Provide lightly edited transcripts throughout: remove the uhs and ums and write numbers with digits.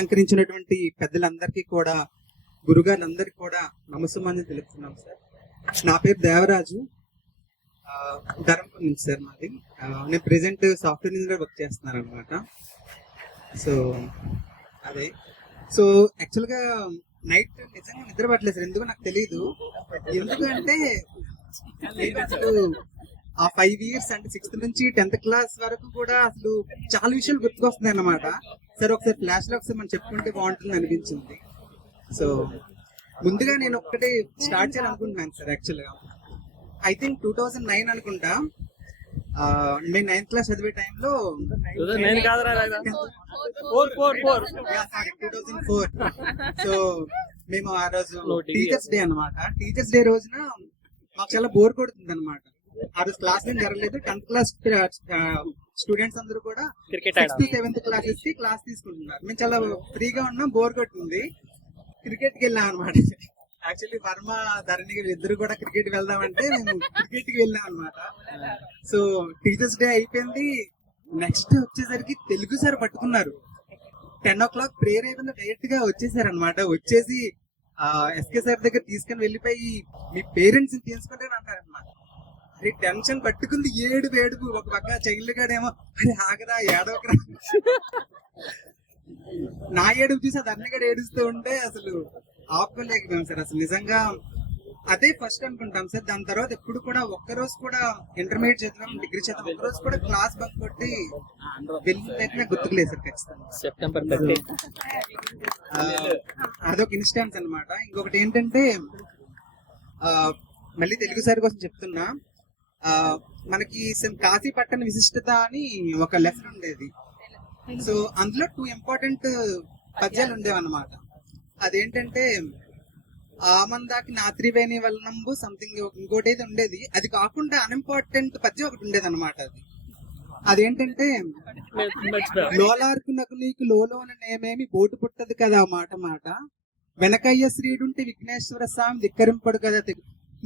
అలంకరించినటువంటి పెద్దలందరికీ కూడా, గురుగారులందరికీ కూడా నమస్సుమాన్ని తెలుపుతున్నాం సార్. నా పేరు దేవరాజు, ధర్మపురం నుంచి సార్ మాది. నేను ప్రెసెంట్ సాఫ్ట్వేర్ ఇంజనీర్ వర్క్ చేస్తున్నాను అనమాట. సో అదే, సో యాక్చువల్గా నైట్ నిజంగా నిద్ర పట్టలేదు సార్. ఎందుకు నాకు తెలియదు. ఎందుకంటే నేను అసలు ఆ 5 years అంటే 6th నుంచి 10th క్లాస్ వరకు కూడా అసలు చాలా విషయాలు గుర్తుకొస్తున్నాయి అన్నమాట. సరే ఒకసారి ఫ్లాష్ లో ఒకసారి మనం చెప్పుకుంటే బాగుంటుంది అనిపించింది. సో ముందుగా నేను ఒక్కటే స్టార్ట్ చేయాలనుకుంటున్నాను సార్. యాక్చువల్గా ఐ థింక్ 2009 అనుకుంటా. నేను 9th క్లాస్ చదివే టైంలో 2004. సో మేము ఆ రోజు టీచర్స్ డే అన్నమాట. టీచర్స్ డే రోజున మాకు చాలా బోర్ కొడుతుంది అనమాట. ఆ రోజు క్లాస్ ఏం జరగలేదు. 10th క్లాస్ స్టూడెంట్స్ అందరూ కూడా 6th 7th క్లాసెస్ కి క్లాస్ తీసుకుంటున్నారు. మేము చాలా ఫ్రీగా ఉన్నాం, బోర్ కొట్టింది. క్రికెట్ కి వెళ్ళాం అనమాట. యాక్చువల్లీ వర్మ, ధరణి ఇద్దరు కూడా క్రికెట్ వెళ్దామంటే మేము క్రికెట్ కి వెళ్ళాం అనమాట. సో టీచర్స్ డే అయిపోయింది. నెక్స్ట్ వచ్చేసరికి తెలుగు సార్ పట్టుకున్నారు. 10 o'clock ప్రేయర్ అయిపోయింది, డైరెక్ట్ గా వచ్చేసారు అనమాట. వచ్చేసి ఎస్కే సార్ దగ్గర తీసుకుని వెళ్ళిపోయి మీ పేరెంట్స్ తీసుకుంటే అంటారు అనమాట. అది టెన్షన్ పట్టుకుంది. ఏడుపు. ఒక పక్క చెగిలి గాడేమో అరే ఆగరా, ఏడవకరా. నా ఏడుపు చూసి అది అన్నగడ ఏడుస్తూ ఉంటే అసలు ఆపుకోలేకపోయాం సార్. అసలు నిజంగా అదే ఫస్ట్ అనుకుంటాం సార్. దాని తర్వాత ఎప్పుడు కూడా ఒక్కరోజు కూడా ఇంటర్మీడియట్ చదివాం, డిగ్రీ చదివాం, ఒక్కరోజు కూడా క్లాస్ బంక్ కొట్టి వెళ్ళిన గుర్తుకులేదు సార్ ఖచ్చితంగా. సెప్టెంబర్ అదొక ఇన్స్టాన్స్ అనమాట. ఇంకొకటి ఏంటంటే మళ్ళీ తెలుగు సార్ కోసం చెప్తున్నా. మనకి కాశీ పట్టణ విశిష్టత అని ఒక లెసన్ ఉండేది. సో అందులో 2 important పద్యాలు ఉండేవన్నమాట. అదేంటంటే ఆమందాకి నాత్రివేణి వలనంబు సంథింగ్ ఇంకోటి ఏది ఉండేది. అది కాకుండా అన్ఇంపార్టెంట్ పద్యం ఒకటి ఉండేది అనమాట. అదేంటంటే లోలార్కునకు నీకు లోలోన నేమేమి బోటు పుట్టదు కదా మాట వెనకయ్య శ్రీడుంటే విఘ్నేశ్వర స్వామి ధిక్కరింపడు కదా.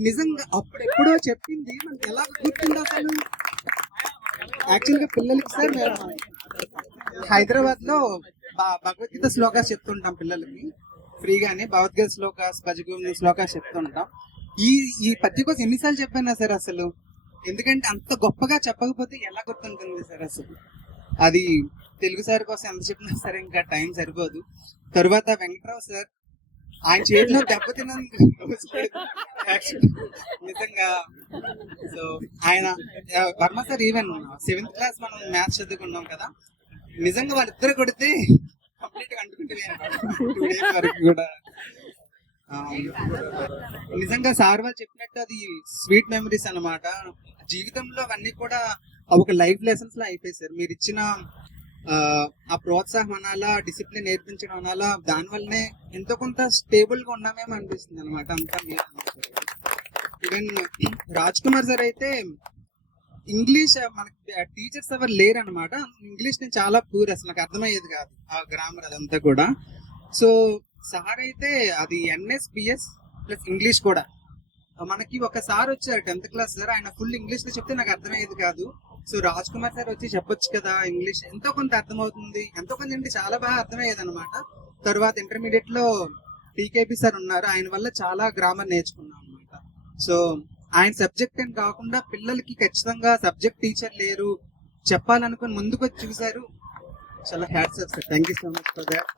నిజంగా అప్పుడెప్పుడో చెప్పింది మనకి ఎలా గుర్తుంది అసలు. యాక్చువల్ గా పిల్లలకి సార్ మేము హైదరాబాద్ లో భగవద్గీత శ్లోకాస్ చెప్తుంటాం పిల్లలకి ఫ్రీగానే. భగవద్గీత శ్లోకాస్, భజగోవింద శ్లోకాస్ చెప్తుంటాం. ఈ పద్య కోసం ఎన్నిసార్లు చెప్పానా సార్ అసలు. ఎందుకంటే అంత గొప్పగా చెప్పకపోతే ఎలా గుర్తుంటుంది సార్ అసలు. అది తెలుగు సార్ కోసం ఎంత చెప్పినా సరే ఇంకా టైం సరిపోదు. తరువాత వెంకట్రావు సార్, ఆయన చేతిలో దెబ్బతిన్నందుకు నిజంగా. సో ఆయన Varma sir even 7th class మనం మ్యాథ్స్ చదువుకున్నాం కదా, నిజంగా వాళ్ళిద్దరు కొడితే కంప్లీట్ గా అంటుకుంటే 2 days వరకు కూడా. నిజంగా సార్ వాళ్ళు చెప్పినట్టు అది స్వీట్ మెమరీస్ అన్నమాట. జీవితంలో అవన్నీ కూడా ఒక లైఫ్ లెసన్స్ లా అయిపోయి సార్. మీరు ఇచ్చిన ఆ ప్రోత్సాహం అనాలా, డిసిప్లిన్ నేర్పించడం అనాలా, దానివల్లనే ఎంతో కొంత స్టేబుల్ గా ఉన్నామేమో అనిపిస్తుంది అనమాట. అంతా ఈవెన్ రాజ్ కుమార్ సార్ అయితే ఇంగ్లీష్ మనకి టీచర్స్ ఎవరు లేరు అనమాట. ఇంగ్లీష్ నేను చాలా పూర్, అసలు నాకు అర్థమయ్యేది కాదు ఆ గ్రామర్ అదంతా కూడా. సో సార్ అయితే అది NS BS ప్లస్ ఇంగ్లీష్ కూడా. మనకి ఒక సార్ వచ్చారు 10th క్లాస్ సార్, ఆయన ఫుల్ ఇంగ్లీష్ లో చెప్తే నాకు అర్థమయ్యేది కాదు. సో రాజ్ కుమార్ సార్ వచ్చి చెప్పొచ్చు కదా ఇంగ్లీష్, ఎంతో కొంత అర్థమవుతుంది, ఎంతో కొంత ఏంటి చాలా బాగా అర్థమయ్యేది అనమాట. తర్వాత ఇంటర్మీడియట్ లో PKP సార్ ఉన్నారు, ఆయన వల్ల చాలా గ్రామర్ నేర్చుకున్నాం అనమాట. సో ఆయన సబ్జెక్ట్ అని కాకుండా పిల్లలకి ఖచ్చితంగా సబ్జెక్ట్ టీచర్ లేరు చెప్పాలనుకుని ముందుకు వచ్చి చూసారు. చాలా hats off sir, thank you so much for that.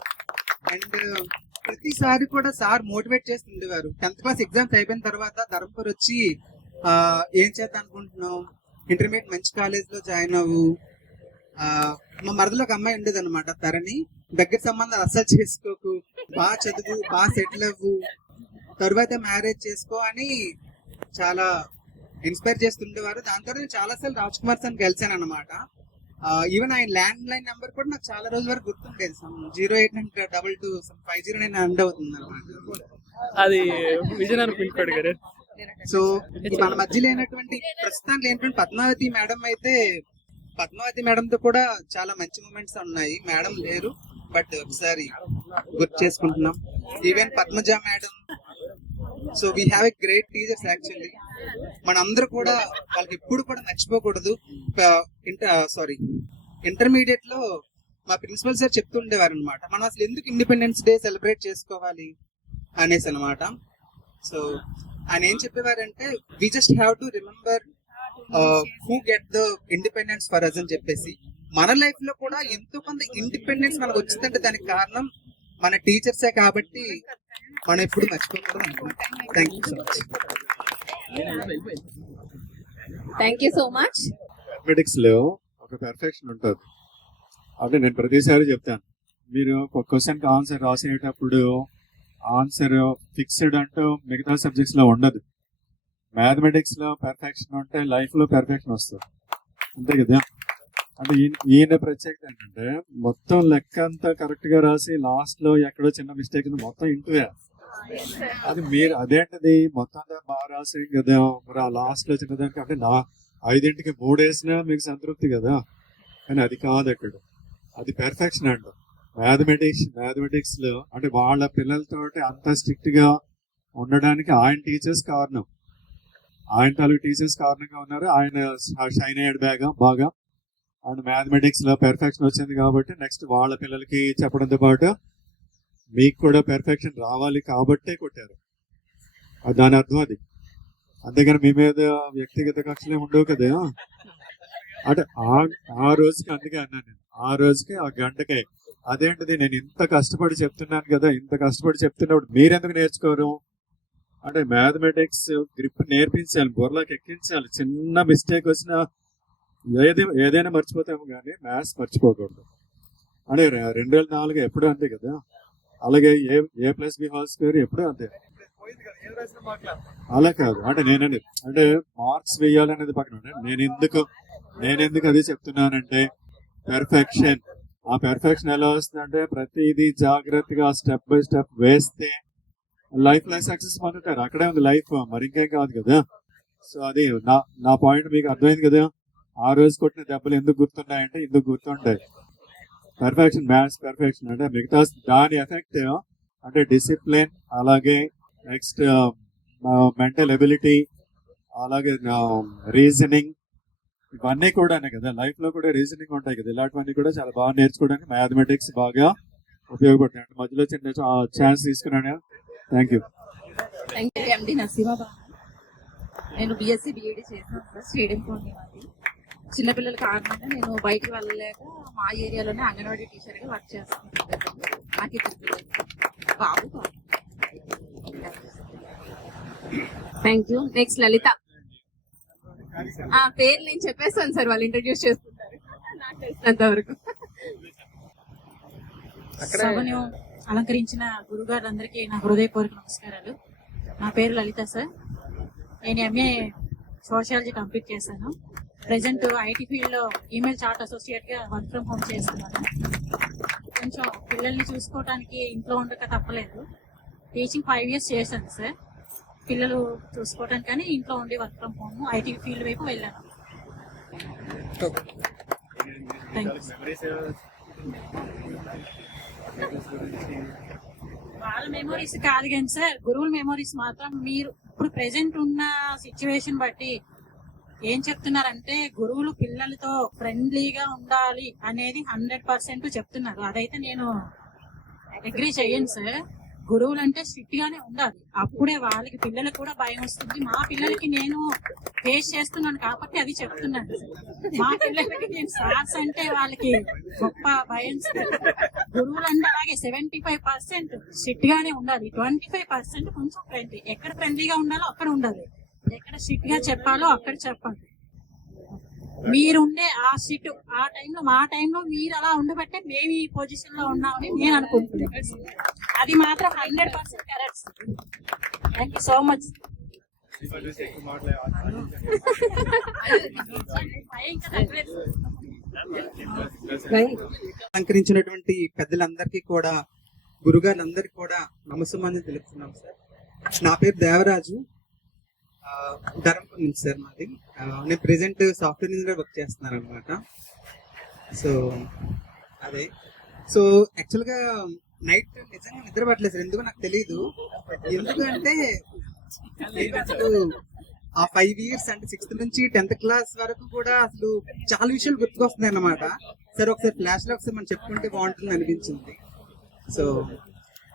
And ప్రతిసారి కూడా సార్ మోటివేట్ చేస్తుండేవారు. 10th క్లాస్ ఎగ్జామ్స్ అయిపోయిన తర్వాత ధర్మపురం వచ్చి ఏం చేద్దాం అనుకుంటున్నావు, ఇంటర్మీడియట్ మంచి కాలేజ్ లో జాయిన్ అవ్వు. మా మరదలో ఒక అమ్మాయి ఉండేది అనమాట, ధరణి. దగ్గర సంబంధాలు అస్సలు చేసుకోకు, బాగా చదువు, బాగా సెటిల్ అవ్వు, తర్వాత మ్యారేజ్ చేసుకో అని చాలా ఇన్స్పైర్ చేస్తుండేవారు. దాంతో నేను చాలా సార్లు రాజ్ కుమార్ సార్ కలిసాను అనమాట. ఈవెన్ ఆయన ల్యాండ్ లైన్ నెంబర్ కూడా నాకు చాలా రోజుల వరకు గుర్తుండేది. 0892250 ఎండ్ అవుతుంది అనమాట. అది విజయనగరం పిన్ కోడ్ గారు. సో మన మధ్య లేనటువంటి ప్రస్తుతానికి లేనటువంటి పద్మావతి మేడం అయితే, పద్మావతి మేడం తో కూడా చాలా మంచి మూమెంట్స్ ఉన్నాయి. మేడం లేరు బట్ ఒకసారి గుర్తు చేసుకుంటున్నాం. Even Padmaja madam. So we have a great teachers actually. మనందరూ కూడా వాళ్ళకి ఎప్పుడు కూడా మర్చిపోకూడదు. ఇంటర్మీడియట్ లో మా ప్రిన్సిపల్ సార్ చెప్తుండేవారు అనమాట, మనం అసలు ఎందుకు ఇండిపెండెన్స్ డే సెలబ్రేట్ చేసుకోవాలి అనేసి అనమాట. సో ఆయన ఏం చెప్పేవారంటే, we just have to remember who get the independence for us అని చెప్పేసి, మన లైఫ్ లో కూడా ఎంతో కొంత ఇండిపెండెన్స్ మనకు వచ్చిందంటే దానికి కారణం మన టీచర్సే కాబట్టి మనం ఎప్పుడు మర్చిపోకూడదు అనుకుంటున్నాం. Thank you so much. Thank you so much. Mathematics లో ఒక పెర్ఫెక్షన్ ఉంటుంది. అంటే నేను ప్రతిసారి చెప్తాను, మీరు ఒక క్వశ్చన్ కి ఆన్సర్ రాసేటప్పుడు ఆన్సర్ ఫిక్స్డ్ అంటూ మిగతా సబ్జెక్ట్స్ లో ఉండదు. మ్యాథమెటిక్స్ లో పెర్ఫెక్షన్ ఉంటే లైఫ్ లో పెర్ఫెక్షన్ వస్తుంది, అంతే కదా. అంటే ఈయన ప్రత్యేకత ఏంటంటే మొత్తం లెక్క అంతా కరెక్ట్ గా రాసి లాస్ట్ లో ఎక్కడో చిన్న మిస్టేక్ మొత్తం ఇంటూ అది మీరు అదేంటిది మొత్తం అంతా బాగా రాసి కదా, మరి ఆ లాస్ట్ లో చిన్నదానికి అంటే 5కి 3 వేసినా మీకు సంతృప్తి కదా, కానీ అది కాదు అక్కడ, అది పెర్ఫెక్షన్ అంట. మ్యాథమెటిక్స్ లో అంటే వాళ్ళ పిల్లలతో అంత స్ట్రిక్ట్ గా ఉండడానికి ఆయన టీచర్స్ కారణం, ఆయన తాలూకు టీచర్స్ కారణంగా ఉన్నారు. ఆయన షైన్ అయ్యాడు బాగా అండ్ మ్యాథమెటిక్స్ లో పెర్ఫెక్షన్ వచ్చింది కాబట్టి నెక్స్ట్ వాళ్ళ పిల్లలకి చెప్పడంతో పాటు మీకు కూడా పెర్ఫెక్షన్ రావాలి కాబట్టే కొట్టారు. దాని అర్థం అది. అంతేగాని మీ మీద వ్యక్తిగత కక్షలే ఉండవు కదా. అంటే ఆ రోజుకి, అందుకే అన్నాను నేను, ఆ రోజుకి ఆ గంటకే అదేంటిది నేను ఇంత కష్టపడి చెప్తున్నాను కదా, ఇంత కష్టపడి చెప్తున్నప్పుడు మీరెందుకు నేర్చుకోరు అంటే మ్యాథమెటిక్స్ గ్రిప్ నేర్పించాలి, బుర్రలోకి ఎక్కించాలి. చిన్న మిస్టేక్ వచ్చినా ఏదైనా మర్చిపోతాము కానీ మ్యాథ్స్ మర్చిపోకూడదు. అంటే 2004 ఎప్పుడు అంతే కదా. అలాగే A+B² ఎప్పుడు అంతే. అలా కాదు అంటే నేనండి, అంటే మార్క్స్ వేయాలనేది పక్కన నేను ఎందుకు అది చెప్తున్నానంటే పెర్ఫెక్షన్. ఆ పెర్ఫెక్షన్ ఎలా వస్తుందంటే ప్రతిదీ జాగ్రత్తగా స్టెప్ బై స్టెప్ వేస్తే లైఫ్ సక్సెస్ పొందుతారు. అక్కడే ఉంది లైఫ్, మరి ఇంకేం కాదు కదా. సో అది నా పాయింట్ మీకు అర్థమైంది కదా. ఆ రోజు కొట్టిన దెబ్బలు ఎందుకు గుర్తున్నాయంటే ఇందుకు గుర్తుంటాయి. పెర్ఫెక్షన్, మ్యాథ్స్ పెర్ఫెక్షన్ అంటే మిగతా దాని ఎఫెక్ట్ అంటే డిసిప్లిన్, అలాగే నెక్స్ట్ మెంటల్ ఎబిలిటీ, అలాగే రీజనింగ్, ఇవన్నీ కూడా కదా. లైఫ్ లో కూడా రీజనింగ్ ఉంటాయి కదా, ఇలాంటివన్నీ కూడా చాలా బాగా నేర్చుకోవడానికి మ్యాథమెటిక్స్ బాగా ఉపయోగపడుతుంది. అంటే మధ్యలో చిన్న ఛాన్స్ తీసుకున్నాను. Thank you. ఎండి నసీమాబాద్. నేను బిఎస్సి బిఈడి చేశాను సార్. స్టేడియం కోని మాది. చిన్నపిల్లల కారణంగా నేను బయటికి వెళ్ళలేక మా ఏరియాలోనే అంగన్వాడీ టీచర్గా వర్క్ చేస్తాను. నాకు ఇద్దరు పిల్లలు, బాబు. Thank you. నెక్స్ట్ లలిత. పేరు నేను చెప్పేస్తాను సార్, వాళ్ళు ఇంట్రడ్యూస్ చేసుకుంటారు నాకు తెలిసినంత వరకు. సభను అలంకరించిన గురుగారులందరికీ నా హృదయపూర్వక నమస్కారాలు. నా పేరు లలిత సార్. నేను ఎంఏ సోషియాలజీ కంప్లీట్ చేశాను. ప్రెసెంట్ ఐటీ ఫీల్డ్ లో ఈమెయిల్ చార్ట్ అసోసియేట్ గా వర్క్ ఫ్రమ్ హోమ్ చేస్తున్నాను. కొంచెం పిల్లల్ని చూసుకోవడానికి ఇంట్లో ఉండక తప్పలేదు. టీచింగ్ 5 years చేశాను సార్. పిల్లలు చూసుకోవడానికి కానీ ఇంట్లో ఉండి work from home IT field వైపు వెళ్ళాను. వాళ్ళ మెమోరీస్ కాదు కానీ సార్, గురువుల మెమోరీస్ మాత్రం మీరు ఇప్పుడు ప్రెసెంట్ ఉన్న సిచ్యువేషన్ బట్టి ఏం చెప్తున్నారంటే గురువులు పిల్లలతో ఫ్రెండ్లీగా ఉండాలి అనేది 100% చెప్తున్నారు. అదైతే నేను అగ్రీ చెయ్యను సార్. గురువులు అంటే స్ట్రిక్ట్ గానే ఉండాలి, అప్పుడే వాళ్ళకి పిల్లలకు కూడా భయం వస్తుంది. మా పిల్లలకి నేను ఫేస్ చేస్తున్నాను కాబట్టి అది చెప్తున్నాను. మా పిల్లలకి నేను సార్స్ అంటే వాళ్ళకి గొప్ప భయం. గురువులు అంటే అలాగే 75% స్ట్రిక్ట్ గానే ఉండాలి, 25% కొంచెం ఫ్రెండ్లీ. ఎక్కడ ఫ్రెండ్లీగా ఉండాలో అక్కడ ఉండాలి, ఎక్కడ స్ట్రిక్ట్ గా చెప్పాలో అక్కడ చెప్పాలి. మీరుండే ఆ సీటు ఆ టైంలో, మా టైంలో మీరు అలా ఉండబట్టే మేము ఈ పొజిషన్ లో ఉన్నామని నేను అనుకుంటున్నాను. అది మాత్రం 100% correct. Thank you so much. అలంకరించినటువంటి పెద్దలందరికీ కూడా, గురుగారులందరికీ కూడా నమస్కారం తెలుపుతున్నాం సార్. నా పేరు దేవరాజు, ధర్మపురం నుంచి సార్ మాది. నేను ప్రెసెంట్ సాఫ్ట్వేర్ ఇంజనీర్ వర్క్ చేస్తున్నాను అనమాట. సో అదే, సో యాక్చువల్గా నైట్ నిజంగా నిద్ర పట్టలేదు సార్, ఎందుకో నాకు తెలియదు. ఎందుకంటే అసలు ఆ 5 years అంటే 6th నుంచి 10th class వరకు కూడా అసలు చాలా విషయాలు గుర్తుకొస్తున్నాయి అన్నమాట. సరే ఒకసారి ఫ్లాష్ లో ఒకసారి మనం చెప్పుకుంటే బాగుంటుంది అనిపించింది. సో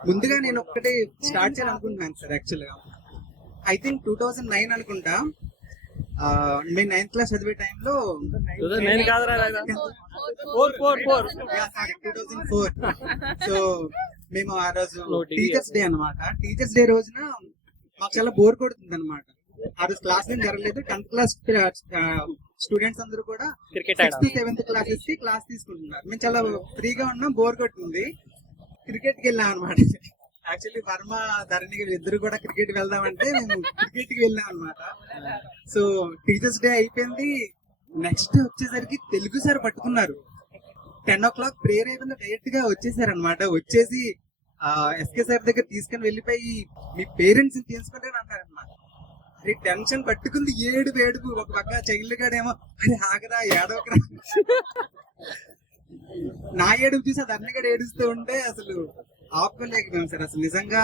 ముందుగా నేను ఒక్కటి స్టార్ట్ చేయాలనుకుంటున్నాను సార్. యాక్చువల్ గా ఐ థింక్ 2009 అనుకుంటా. మేము 9th క్లాస్ చదివే టైంలో 2009 కాదురా 4. 2004. సో మేము ఆ రోజు No TV. టీచర్స్ డే అన్నమాట. టీచర్స్ డే రోజున మాకు చాలా బోర్ కొడుతుంది అనమాట. ఆ రోజు క్లాస్ ఏం జరగలేదు. 10th క్లాస్ స్టూడెంట్స్ అందరూ కూడా క్రికెట్ 6th 7th క్లాసెస్ కి క్లాస్ తీసుకుంటున్నారు. మేము చాలా ఫ్రీగా ఉన్నాం, బోర్ కొట్టింది. క్రికెట్ కి వెళ్ళాం అనమాట. యాక్చువల్లీ వర్మ ధరణి ఇద్దరు కూడా క్రికెట్ వెళ్దామంటే మేము క్రికెట్ కి వెళ్ళాం అనమాట. సో టీచర్స్ డే అయిపోయింది. నెక్స్ట్ వచ్చేసరికి తెలుగు సార్ పట్టుకున్నారు. 10 o'clock ప్రేయర్ అయిపోయింది, డైరెక్ట్ గా వచ్చేసారు అనమాట. వచ్చేసి ఎస్కే సార్ దగ్గర తీసుకుని వెళ్ళిపోయి మీ పేరెంట్స్ తీసుకుంటారు అన్నారు అనమాట. అది టెన్షన్ పట్టుకుంది. ఏడుపు ఒక పక్క చైల్డ్ గాడేమో అరే ఆగరా ఏడవకరా. నా ఏడుపు చూసి అది అన్నగడ ఏడుస్తూ ఉంటే అసలు ఆపుకోలేకపోయాం సార్. అసలు నిజంగా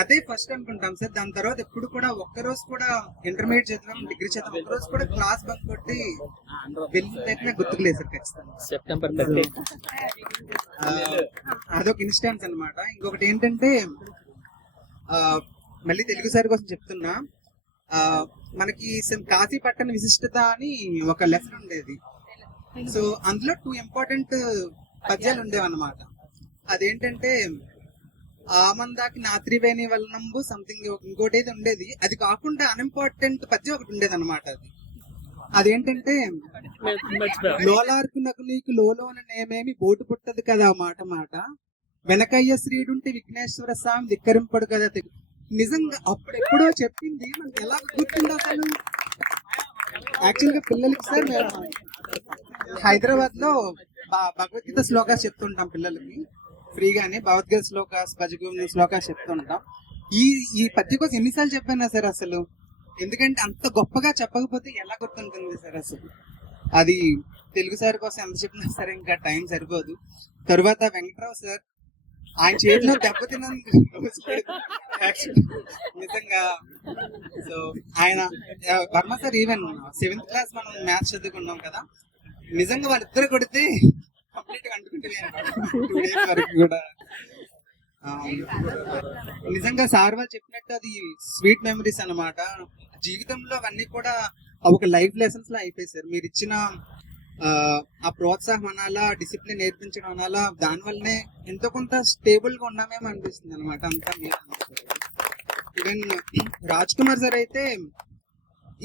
అదే ఫస్ట్ అనుకుంటాం సార్. దాని తర్వాత ఎప్పుడు కూడా ఒక్కరోజు కూడా ఇంటర్మీడియట్ చదివాం, డిగ్రీ చదివాం, ఒక్కరోజు కూడా క్లాస్ బంక్ కొట్టి వెళ్ళిందైతే నాకు గుర్తులేదు సార్ ఖచ్చితంగా. సెప్టెంబర్ 30. అదొక ఇన్స్టెన్స్ అన్నమాట. ఇంకొకటి ఏంటంటే మళ్ళీ తెలుగు సార్ కోసం చెప్తున్నా. మనకి కాశీ పట్టణ విశిష్టత అని ఒక లెసన్ ఉండేది. సో అందులో 2 ఇంపార్టెంట్ పద్యాలు ఉండేవి అన్నమాట. అదేంటంటే ఆమందాకి నాత్రివేణి వలనంబు సంథింగ్ ఇంకోటి ఏది ఉండేది. అది కాకుండా అన్ఇంపార్టెంట్ పద్యం ఒకటి ఉండేది అనమాట. అదేంటంటే లోలార్కునకు నీకు లోలోన నేమేమి బోటు పుట్టదు కదా మాట మాట, వెనకయ్య శ్రీడుంటే విఘ్నేశ్వర స్వామి ధిక్కరింపడు కదా. నిజంగా అప్పుడెప్పుడో చెప్పింది మనకి ఎలా గుర్తుంది అసలు. యాక్చువల్ గా పిల్లలకి సార్ మేము హైదరాబాద్ లో భగవద్గీత శ్లోకాస్ చెప్తుంటాం పిల్లలకి ఫ్రీగానే. భగవద్గీత శ్లోకాస్, భజగోవింద శ్లోకాస్ చెప్తుంటాం. ఈ పద్య కోసం ఎన్నిసార్లు చెప్పానా సార్ అసలు. ఎందుకంటే అంత గొప్పగా చెప్పకపోతే ఎలా గుర్తుంటుంది సార్ అసలు. అది తెలుగు సార్ కోసం ఎంత చెప్పినా సరే ఇంకా టైం సరిపోదు. తరువాత వెంకట్రావు సార్, ఆయన చేతిలో దెబ్బతిన్నందుకు నిజంగా. సో ఆయన Varma sir even 7th class మనం మ్యాథ్స్ చదువుకున్నాం కదా, నిజంగా వాళ్ళిద్దరు కొడితే కంప్లీట్ గా అంటుకుంటే 2 days వరకు కూడా. నిజంగా సార్ వాళ్ళు చెప్పినట్టు అది స్వీట్ మెమరీస్ అన్నమాట. జీవితంలో అవన్నీ కూడా ఒక లైఫ్ లెసన్స్ లా అయిపోయి సార్. మీరు ఇచ్చిన ఆ ప్రోత్సాహం అనాలా, డిసిప్లిన్ నేర్పించడం అనాలా, దాని వల్లనే ఎంతో కొంత స్టేబుల్ గా ఉన్నామేమో అనిపిస్తుంది అనమాట. అంతా ఈవెన్ రాజ్ కుమార్ సార్ అయితే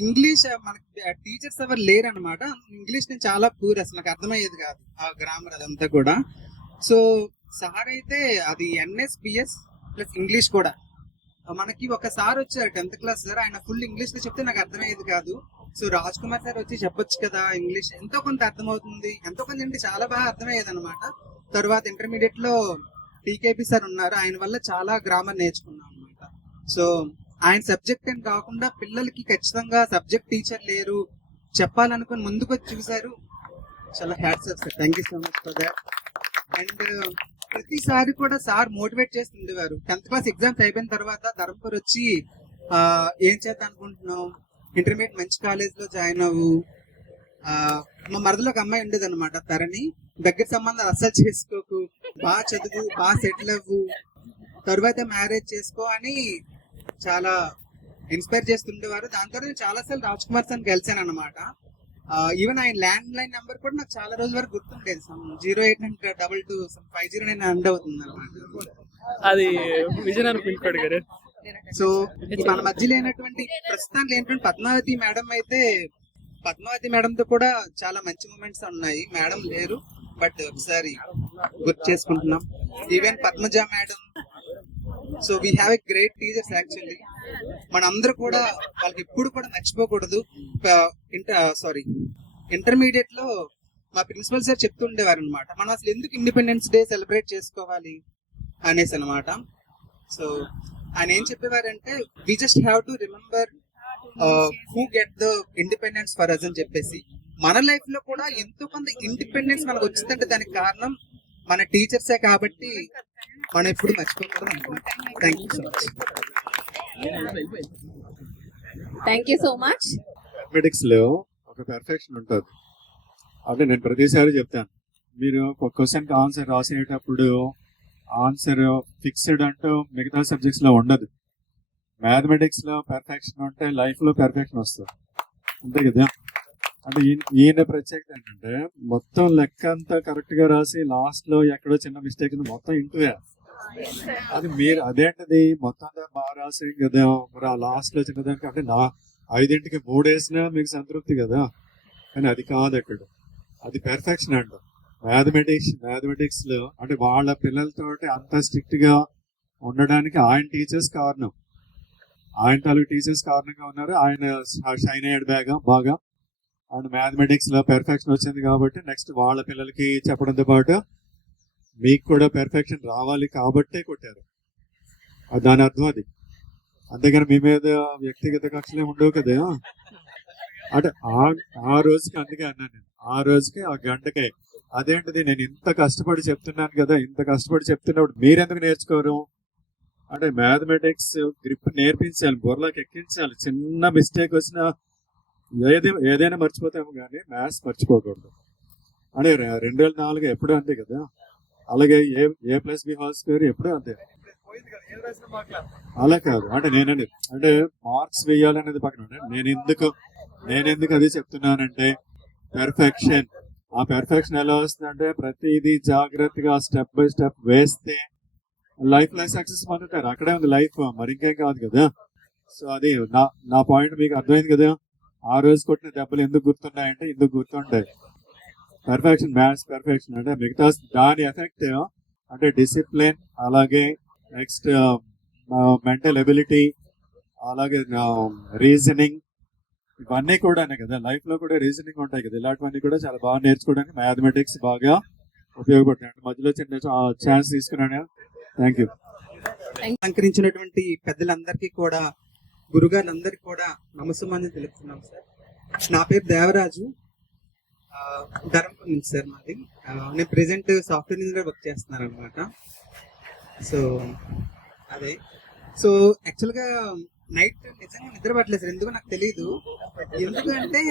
ఇంగ్లీష్ మనకి టీచర్స్ ఎవరు లేరు అనమాట. ఇంగ్లీష్ నేను చాలా పూర్, అసలు నాకు అర్థమయ్యేది కాదు ఆ గ్రామర్ అదంతా కూడా. సో సార్ అయితే అది NS BS ప్లస్ ఇంగ్లీష్ కూడా. మనకి ఒక సార్ వచ్చారు 10th క్లాస్ సార్, ఆయన ఫుల్ ఇంగ్లీష్ లో చెప్తే నాకు అర్థమయ్యేది కాదు. సో రాజ్ కుమార్ సార్ వచ్చి చెప్పొచ్చు కదా ఇంగ్లీష్, ఎంతో కొంత అర్థమవుతుంది, ఎంతో కొంత అంటే చాలా బాగా అర్థమయ్యేది అనమాట. తర్వాత ఇంటర్మీడియట్ లో PKP సార్ ఉన్నారు, ఆయన వల్ల చాలా గ్రామర్ నేర్చుకున్నాం అనమాట. సో ఆయన సబ్జెక్ట్ అని కాకుండా పిల్లలకి ఖచ్చితంగా సబ్జెక్ట్ టీచర్ లేరు చెప్పాలనుకుని ముందుకు వచ్చి చూసారు. చాలా hats off sir, thank you so much for that. And ప్రతిసారి కూడా సార్ మోటివేట్ చేస్తుండేవారు. 10th క్లాస్ ఎగ్జామ్స్ అయిపోయిన తర్వాత ధర్మపురి వచ్చి ఏం చేద్దాం అనుకుంటున్నావు, ఇంటర్మీడియట్ మంచి కాలేజ్ లో జాయిన్ అవ్వు. మా మరదలో ఒక అమ్మాయి ఉండేది అనమాట తరణి, దగ్గర సంబంధాలు అస్సలు చేసుకోకు, బాగా చదువు, బాగా సెటిల్ అవ్వు, తర్వాత మ్యారేజ్ చేసుకో అని చాలా ఇన్స్పైర్ చేస్తుండేవారు. దాంతో నేను చాలా సార్లు రాజ్ కుమార్ సార్ కలిసాను అనమాట. ఈవెన్ ఆయన ల్యాండ్ లైన్ నెంబర్ కూడా నాకు చాలా రోజుల వరకు గుర్తుండేది. 0892250 అండ్ అవుతుంది అనమాట. అది విజయనగరం పిన్ కోడ్ గారు. సో మన మధ్య లేనటువంటి ప్రస్తుతానికి ఏంటంటే పద్మావతి మేడం అయితే, పద్మావతి మేడం తో కూడా చాలా మంచి మూమెంట్స్ ఉన్నాయి. మేడం లేరు బట్ ఒకసారి గుర్తు చేసుకుంటున్నాం. Even Padmaja madam. So we have a great teachers actually. మనందరూ కూడా వాళ్ళకి ఎప్పుడు కూడా మర్చిపోకూడదు. ఇంటర్మీడియట్ లో మా ప్రిన్సిపల్ సార్ చెప్తుండేవారు అనమాట, మనం అసలు ఎందుకు ఇండిపెండెన్స్ డే సెలబ్రేట్ చేసుకోవాలి అనేసి అనమాట. సో ఆయన ఏం చెప్పేవారంటే, we just have to remember who get the independence for us అని చెప్పేసి. మన లైఫ్ లో కూడా ఎంతో కొంత ఇండిపెండెన్స్ మనకు వచ్చిందంటే దానికి కారణం మన టీచర్సే కాబట్టి మనం ఎప్పుడు మర్చిపోకూడదు అనుకుంటున్నాం. Thank you so much. Thank you so much. Mathematics లో ఒక పెర్ఫెక్షన్ ఉంటుంది. అంటే నేను ప్రతిసారి చెప్తాను, మీరు ఒక క్వశ్చన్ కి ఆన్సర్ రాసేటప్పుడు ఆన్సర్ ఫిక్స్డ్ అంటూ మిగతా సబ్జెక్ట్స్ లో ఉండదు. మ్యాథమెటిక్స్ లో పెర్ఫెక్షన్ ఉంటే లైఫ్ లో పెర్ఫెక్షన్ వస్తుంది, అంతే కదా. అంటే ఈయన ప్రత్యేకత ఏంటంటే మొత్తం లెక్క అంతా కరెక్ట్ గా రాసి లాస్ట్ లో ఎక్కడో చిన్న మిస్టేక్ మొత్తం ఇంటూ అది మీరు అదేంటిది మొత్తం అంతా బాగా రాసి కదా, మరి ఆ లాస్ట్ లో చిన్నదానికి అంటే 5కి 3 వేసినా మీకు సంతృప్తి కదా, కానీ అది కాదు అక్కడ, అది పెర్ఫెక్షన్ అంట. మ్యాథమెటిక్స్ లో అంటే వాళ్ళ పిల్లలతో అంత స్ట్రిక్ట్ గా ఉండడానికి ఆయన టీచర్స్ కారణం, ఆయన తాలూకు టీచర్స్ కారణంగా ఉన్నారు. ఆయన షైన్ అయ్యాడు బాగా అండ్ మ్యాథమెటిక్స్ లో పెర్ఫెక్షన్ వచ్చింది కాబట్టి నెక్స్ట్ వాళ్ళ పిల్లలకి చెప్పడంతో పాటు మీకు కూడా పెర్ఫెక్షన్ రావాలి కాబట్టే కొట్టారు. దాని అర్థం అది. అంతేగాని మీ మీద వ్యక్తిగత కక్షలే ఉండవు కదా. అంటే ఆ రోజుకి అందుకే అన్నాను నేను, ఆ రోజుకి ఆ గంటకే అదేంటిది నేను ఇంత కష్టపడి చెప్తున్నాను కదా, ఇంత కష్టపడి చెప్తున్నప్పుడు మీరెందుకు నేర్చుకోరు అంటే మ్యాథమెటిక్స్ గ్రిప్ నేర్పించాలి, బుర్రలోకి ఎక్కించాలి. చిన్న మిస్టేక్ వచ్చినా ఏదైనా మర్చిపోతాము కానీ మ్యాథ్స్ మర్చిపోకూడదు. అంటే 2004 ఎప్పుడూ అంతే కదా. అలాగే A+B² ఎప్పుడూ అంతే. అలా కాదు అంటే అంటే మార్క్స్ వేయాలనేది పక్కన నేను ఎందుకు అది చెప్తున్నానంటే పెర్ఫెక్షన్. ఆ పెర్ఫెక్షన్ ఎలా వస్తుందంటే ప్రతిదీ జాగ్రత్తగా స్టెప్ బై స్టెప్ వేస్తే లైఫ్ సక్సెస్ పొందుతారు. అక్కడే ఉంది లైఫ్, మరి ఇంకేం కాదు కదా. సో అది నా పాయింట్ మీకు అర్థమైంది కదా. ఆ రోజు కొట్టిన దెబ్బలు ఎందుకు గుర్తున్నాయంటే ఇందుకు గుర్తుంటాయి. పెర్ఫెక్షన్, మ్యాథ్స్ పెర్ఫెక్షన్ అంటే మిగతా దాని ఎఫెక్ట్ అంటే డిసిప్లిన్, అలాగే నెక్స్ట్ మెంటల్ ఎబిలిటీ, అలాగే రీజనింగ్, ఇవన్నీ కూడా కదా. లైఫ్ లో కూడా రీజనింగ్ ఉంటాయి కదా, ఇలాంటివన్నీ కూడా చాలా బాగా నేర్చుకోవడానికి మ్యాథమెటిక్స్ బాగా ఉపయోగపడుతుంది. అంటే మధ్యలో చిన్న ఛాన్స్ తీసుకున్నాను. Thank you. అలంకరించినటువంటి పెద్దలందరికీ కూడా, గురుగారులందరికీ కూడా నమస్కారం తెలుపుతున్నాం సార్. నా పేరు దేవరాజు, ధర్మపురం నుంచి సార్ మాది. నేను ప్రెసెంట్ సాఫ్ట్వేర్ ఇంజనీర్ వర్క్ చేస్తున్నాను అనమాట. సో యాక్చువల్గా నైట్ నిజంగా నిద్ర పట్టలేదు సార్, ఎందుకో నాకు తెలియదు. ఎందుకంటే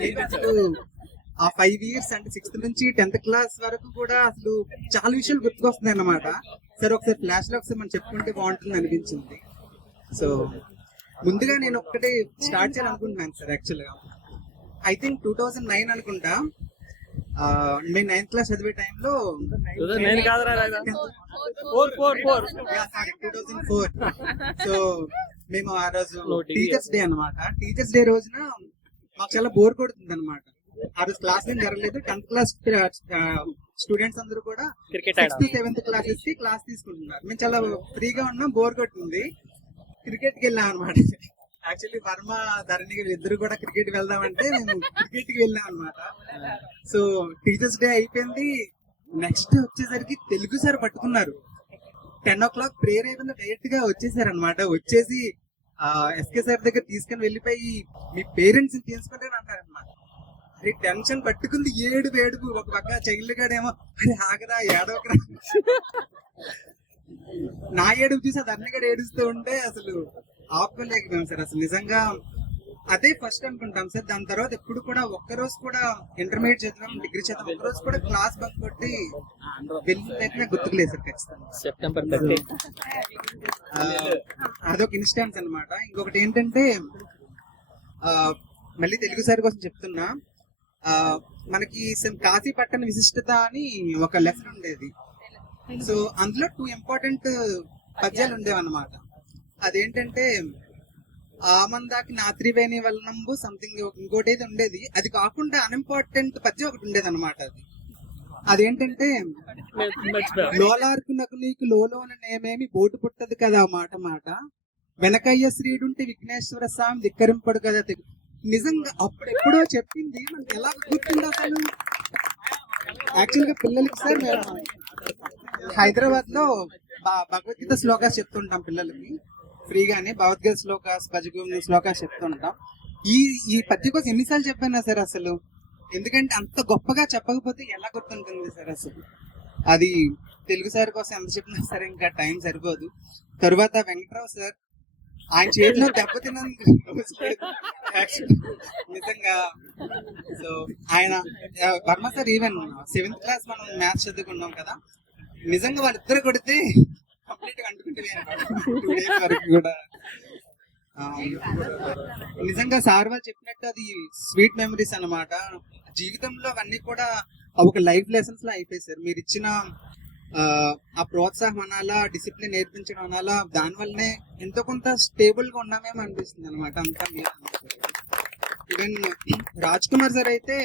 నేను అసలు ఆ 5 years అంటే 6th నుంచి 10th class వరకు కూడా అసలు చాలా విషయాలు గుర్తుకొస్తున్నాయి అన్నమాట. సరే ఒకసారి ఫ్లాష్ లో ఒకసారి మనం చెప్పుకుంటే బాగుంటుంది అనిపించింది. సో ముందుగా నేను ఒక్కటి స్టార్ట్ చేయాలనుకుంటున్నాను సార్. యాక్చువల్గా ఐ థింక్ 2009 అనుకుంటా. నేను 9th class చదివే టైంలో 2004. సో మేము ఆ రోజు టీచర్స్ డే అన్నమాట. టీచర్స్ డే రోజున మాకు చాలా బోర్ కొడుతుంది అనమాట. ఆ రోజు క్లాస్ ఏం జరగలేదు. 10th class స్టూడెంట్స్ అందరూ కూడా 6th, 7th classes కి క్లాస్ తీసుకుంటున్నారు. మేము చాలా ఫ్రీగా ఉన్నాం, బోర్ కొట్టింది. క్రికెట్ కి వెళ్ళాం అనమాట. యాక్చువల్లీ వర్మ, ధరణి ఇద్దరు కూడా క్రికెట్ వెళ్దామంటే మేము క్రికెట్ కి వెళ్ళాం అనమాట. సో టీచర్స్ డే అయిపోయింది. నెక్స్ట్ వచ్చేసరికి తెలుగు సార్ పట్టుకున్నారు. 10 o'clock ప్రేయర్ అయిపోయింది, డైరెక్ట్ గా వచ్చేసారు అనమాట. వచ్చేసి ఎస్కే సార్ దగ్గర తీసుకుని వెళ్ళిపోయి మీ పేరెంట్స్ తీసుకుంటే అన్నారు అనమాట. అది టెన్షన్ పట్టుకుంది, ఏడుపు. ఒక పక్క చెగిలిగాడేమో అరే ఆగరా, ఏడవకరా. నా ఏడుపు చూసి అది అన్నగాడు ఏడుస్తూ ఉంటే అసలు ఆపుకోలేకపోయాం సార్. అసలు నిజంగా అదే ఫస్ట్ అనుకుంటాం సార్. దాని తర్వాత ఎప్పుడు కూడా ఒక్కరోజు కూడా ఇంటర్మీడియట్ చదివాం, డిగ్రీ చదివాం, ఒక్కరోజు కూడా క్లాస్ బంక్ కొట్టి వెళ్ళినట్టు నాకు గుర్తులేదు సార్ ఖచ్చితంగా. September అదొక ఇన్స్టెన్స్ అన్నమాట. ఇంకొకటి ఏంటంటే మళ్ళీ తెలుగు సార్ కోసం చెప్తున్నా. మనకి కాశీ పట్టణ విశిష్టత అని ఒక లెసన్ ఉండేది. సో అందులో 2 important పద్యాలు ఉండేవన్నమాట. అదేంటంటే ఆమందాకి నాత్రివేణి వలనంబు సంథింగ్ ఇంకోటి ఏది ఉండేది. అది కాకుండా అన్ఇంపార్టెంట్ పద్యం ఒకటి ఉండేది అనమాట. అదేంటంటే లోలార్కునకు నీకు లోలోన నేమేమి బోటు పుట్టదు కదా మాట వెనకయ్య శ్రీడుంటే విఘ్నేశ్వర స్వామి ధిక్కరింపడు కదా. నిజంగా అప్పుడెప్పుడో చెప్పింది మనకి ఎలా గుర్తుంది అసలు. యాక్చువల్ గా పిల్లలకి సార్ మేము హైదరాబాద్ లో భగవద్గీత శ్లోకాస్ చెప్తుంటాం పిల్లలకి ఫ్రీగానే. భగవద్గీత శ్లోకాస్, భజగోవింద శ్లోకాస్ చెప్తుంటాం. ఈ పద్యం కోసం ఎన్నిసార్లు చెప్పానా సార్ అసలు. ఎందుకంటే అంత గొప్పగా చెప్పకపోతే ఎలా గుర్తుంటుంది సార్ అసలు. అది తెలుగు సార్ కోసం ఎంత చెప్పినా సరే ఇంకా టైం సరిపోదు. తరువాత వెంకట్రావు సార్ ఆయన చేతిలో దెబ్బతిన్నందుకు నిజంగా. సో ఆయన Varma sir even 7th class మనం మ్యాథ్స్ చదువుకున్నాం కదా, నిజంగా వాళ్ళిద్దరు కొడితే కంప్లీట్ గా అంటుకుంటే 2 days వరకు కూడా. నిజంగా సార్ వాళ్ళు చెప్పినట్టు అది స్వీట్ మెమరీస్ అన్నమాట. జీవితంలో అవన్నీ కూడా ఒక లైఫ్ లెసన్స్ లా అయిపోయి సార్. మీరు ఇచ్చిన ఆ ప్రోత్సాహం అనాలా, డిసిప్లిన్ నేర్పించడం అనాలా, దానివల్లనే ఎంతో కొంత స్టేబుల్ గా ఉన్నామేమో అనిపిస్తుంది అనమాట. అంతా ఈవెన్ రాజ్ కుమార్ సార్ అయితే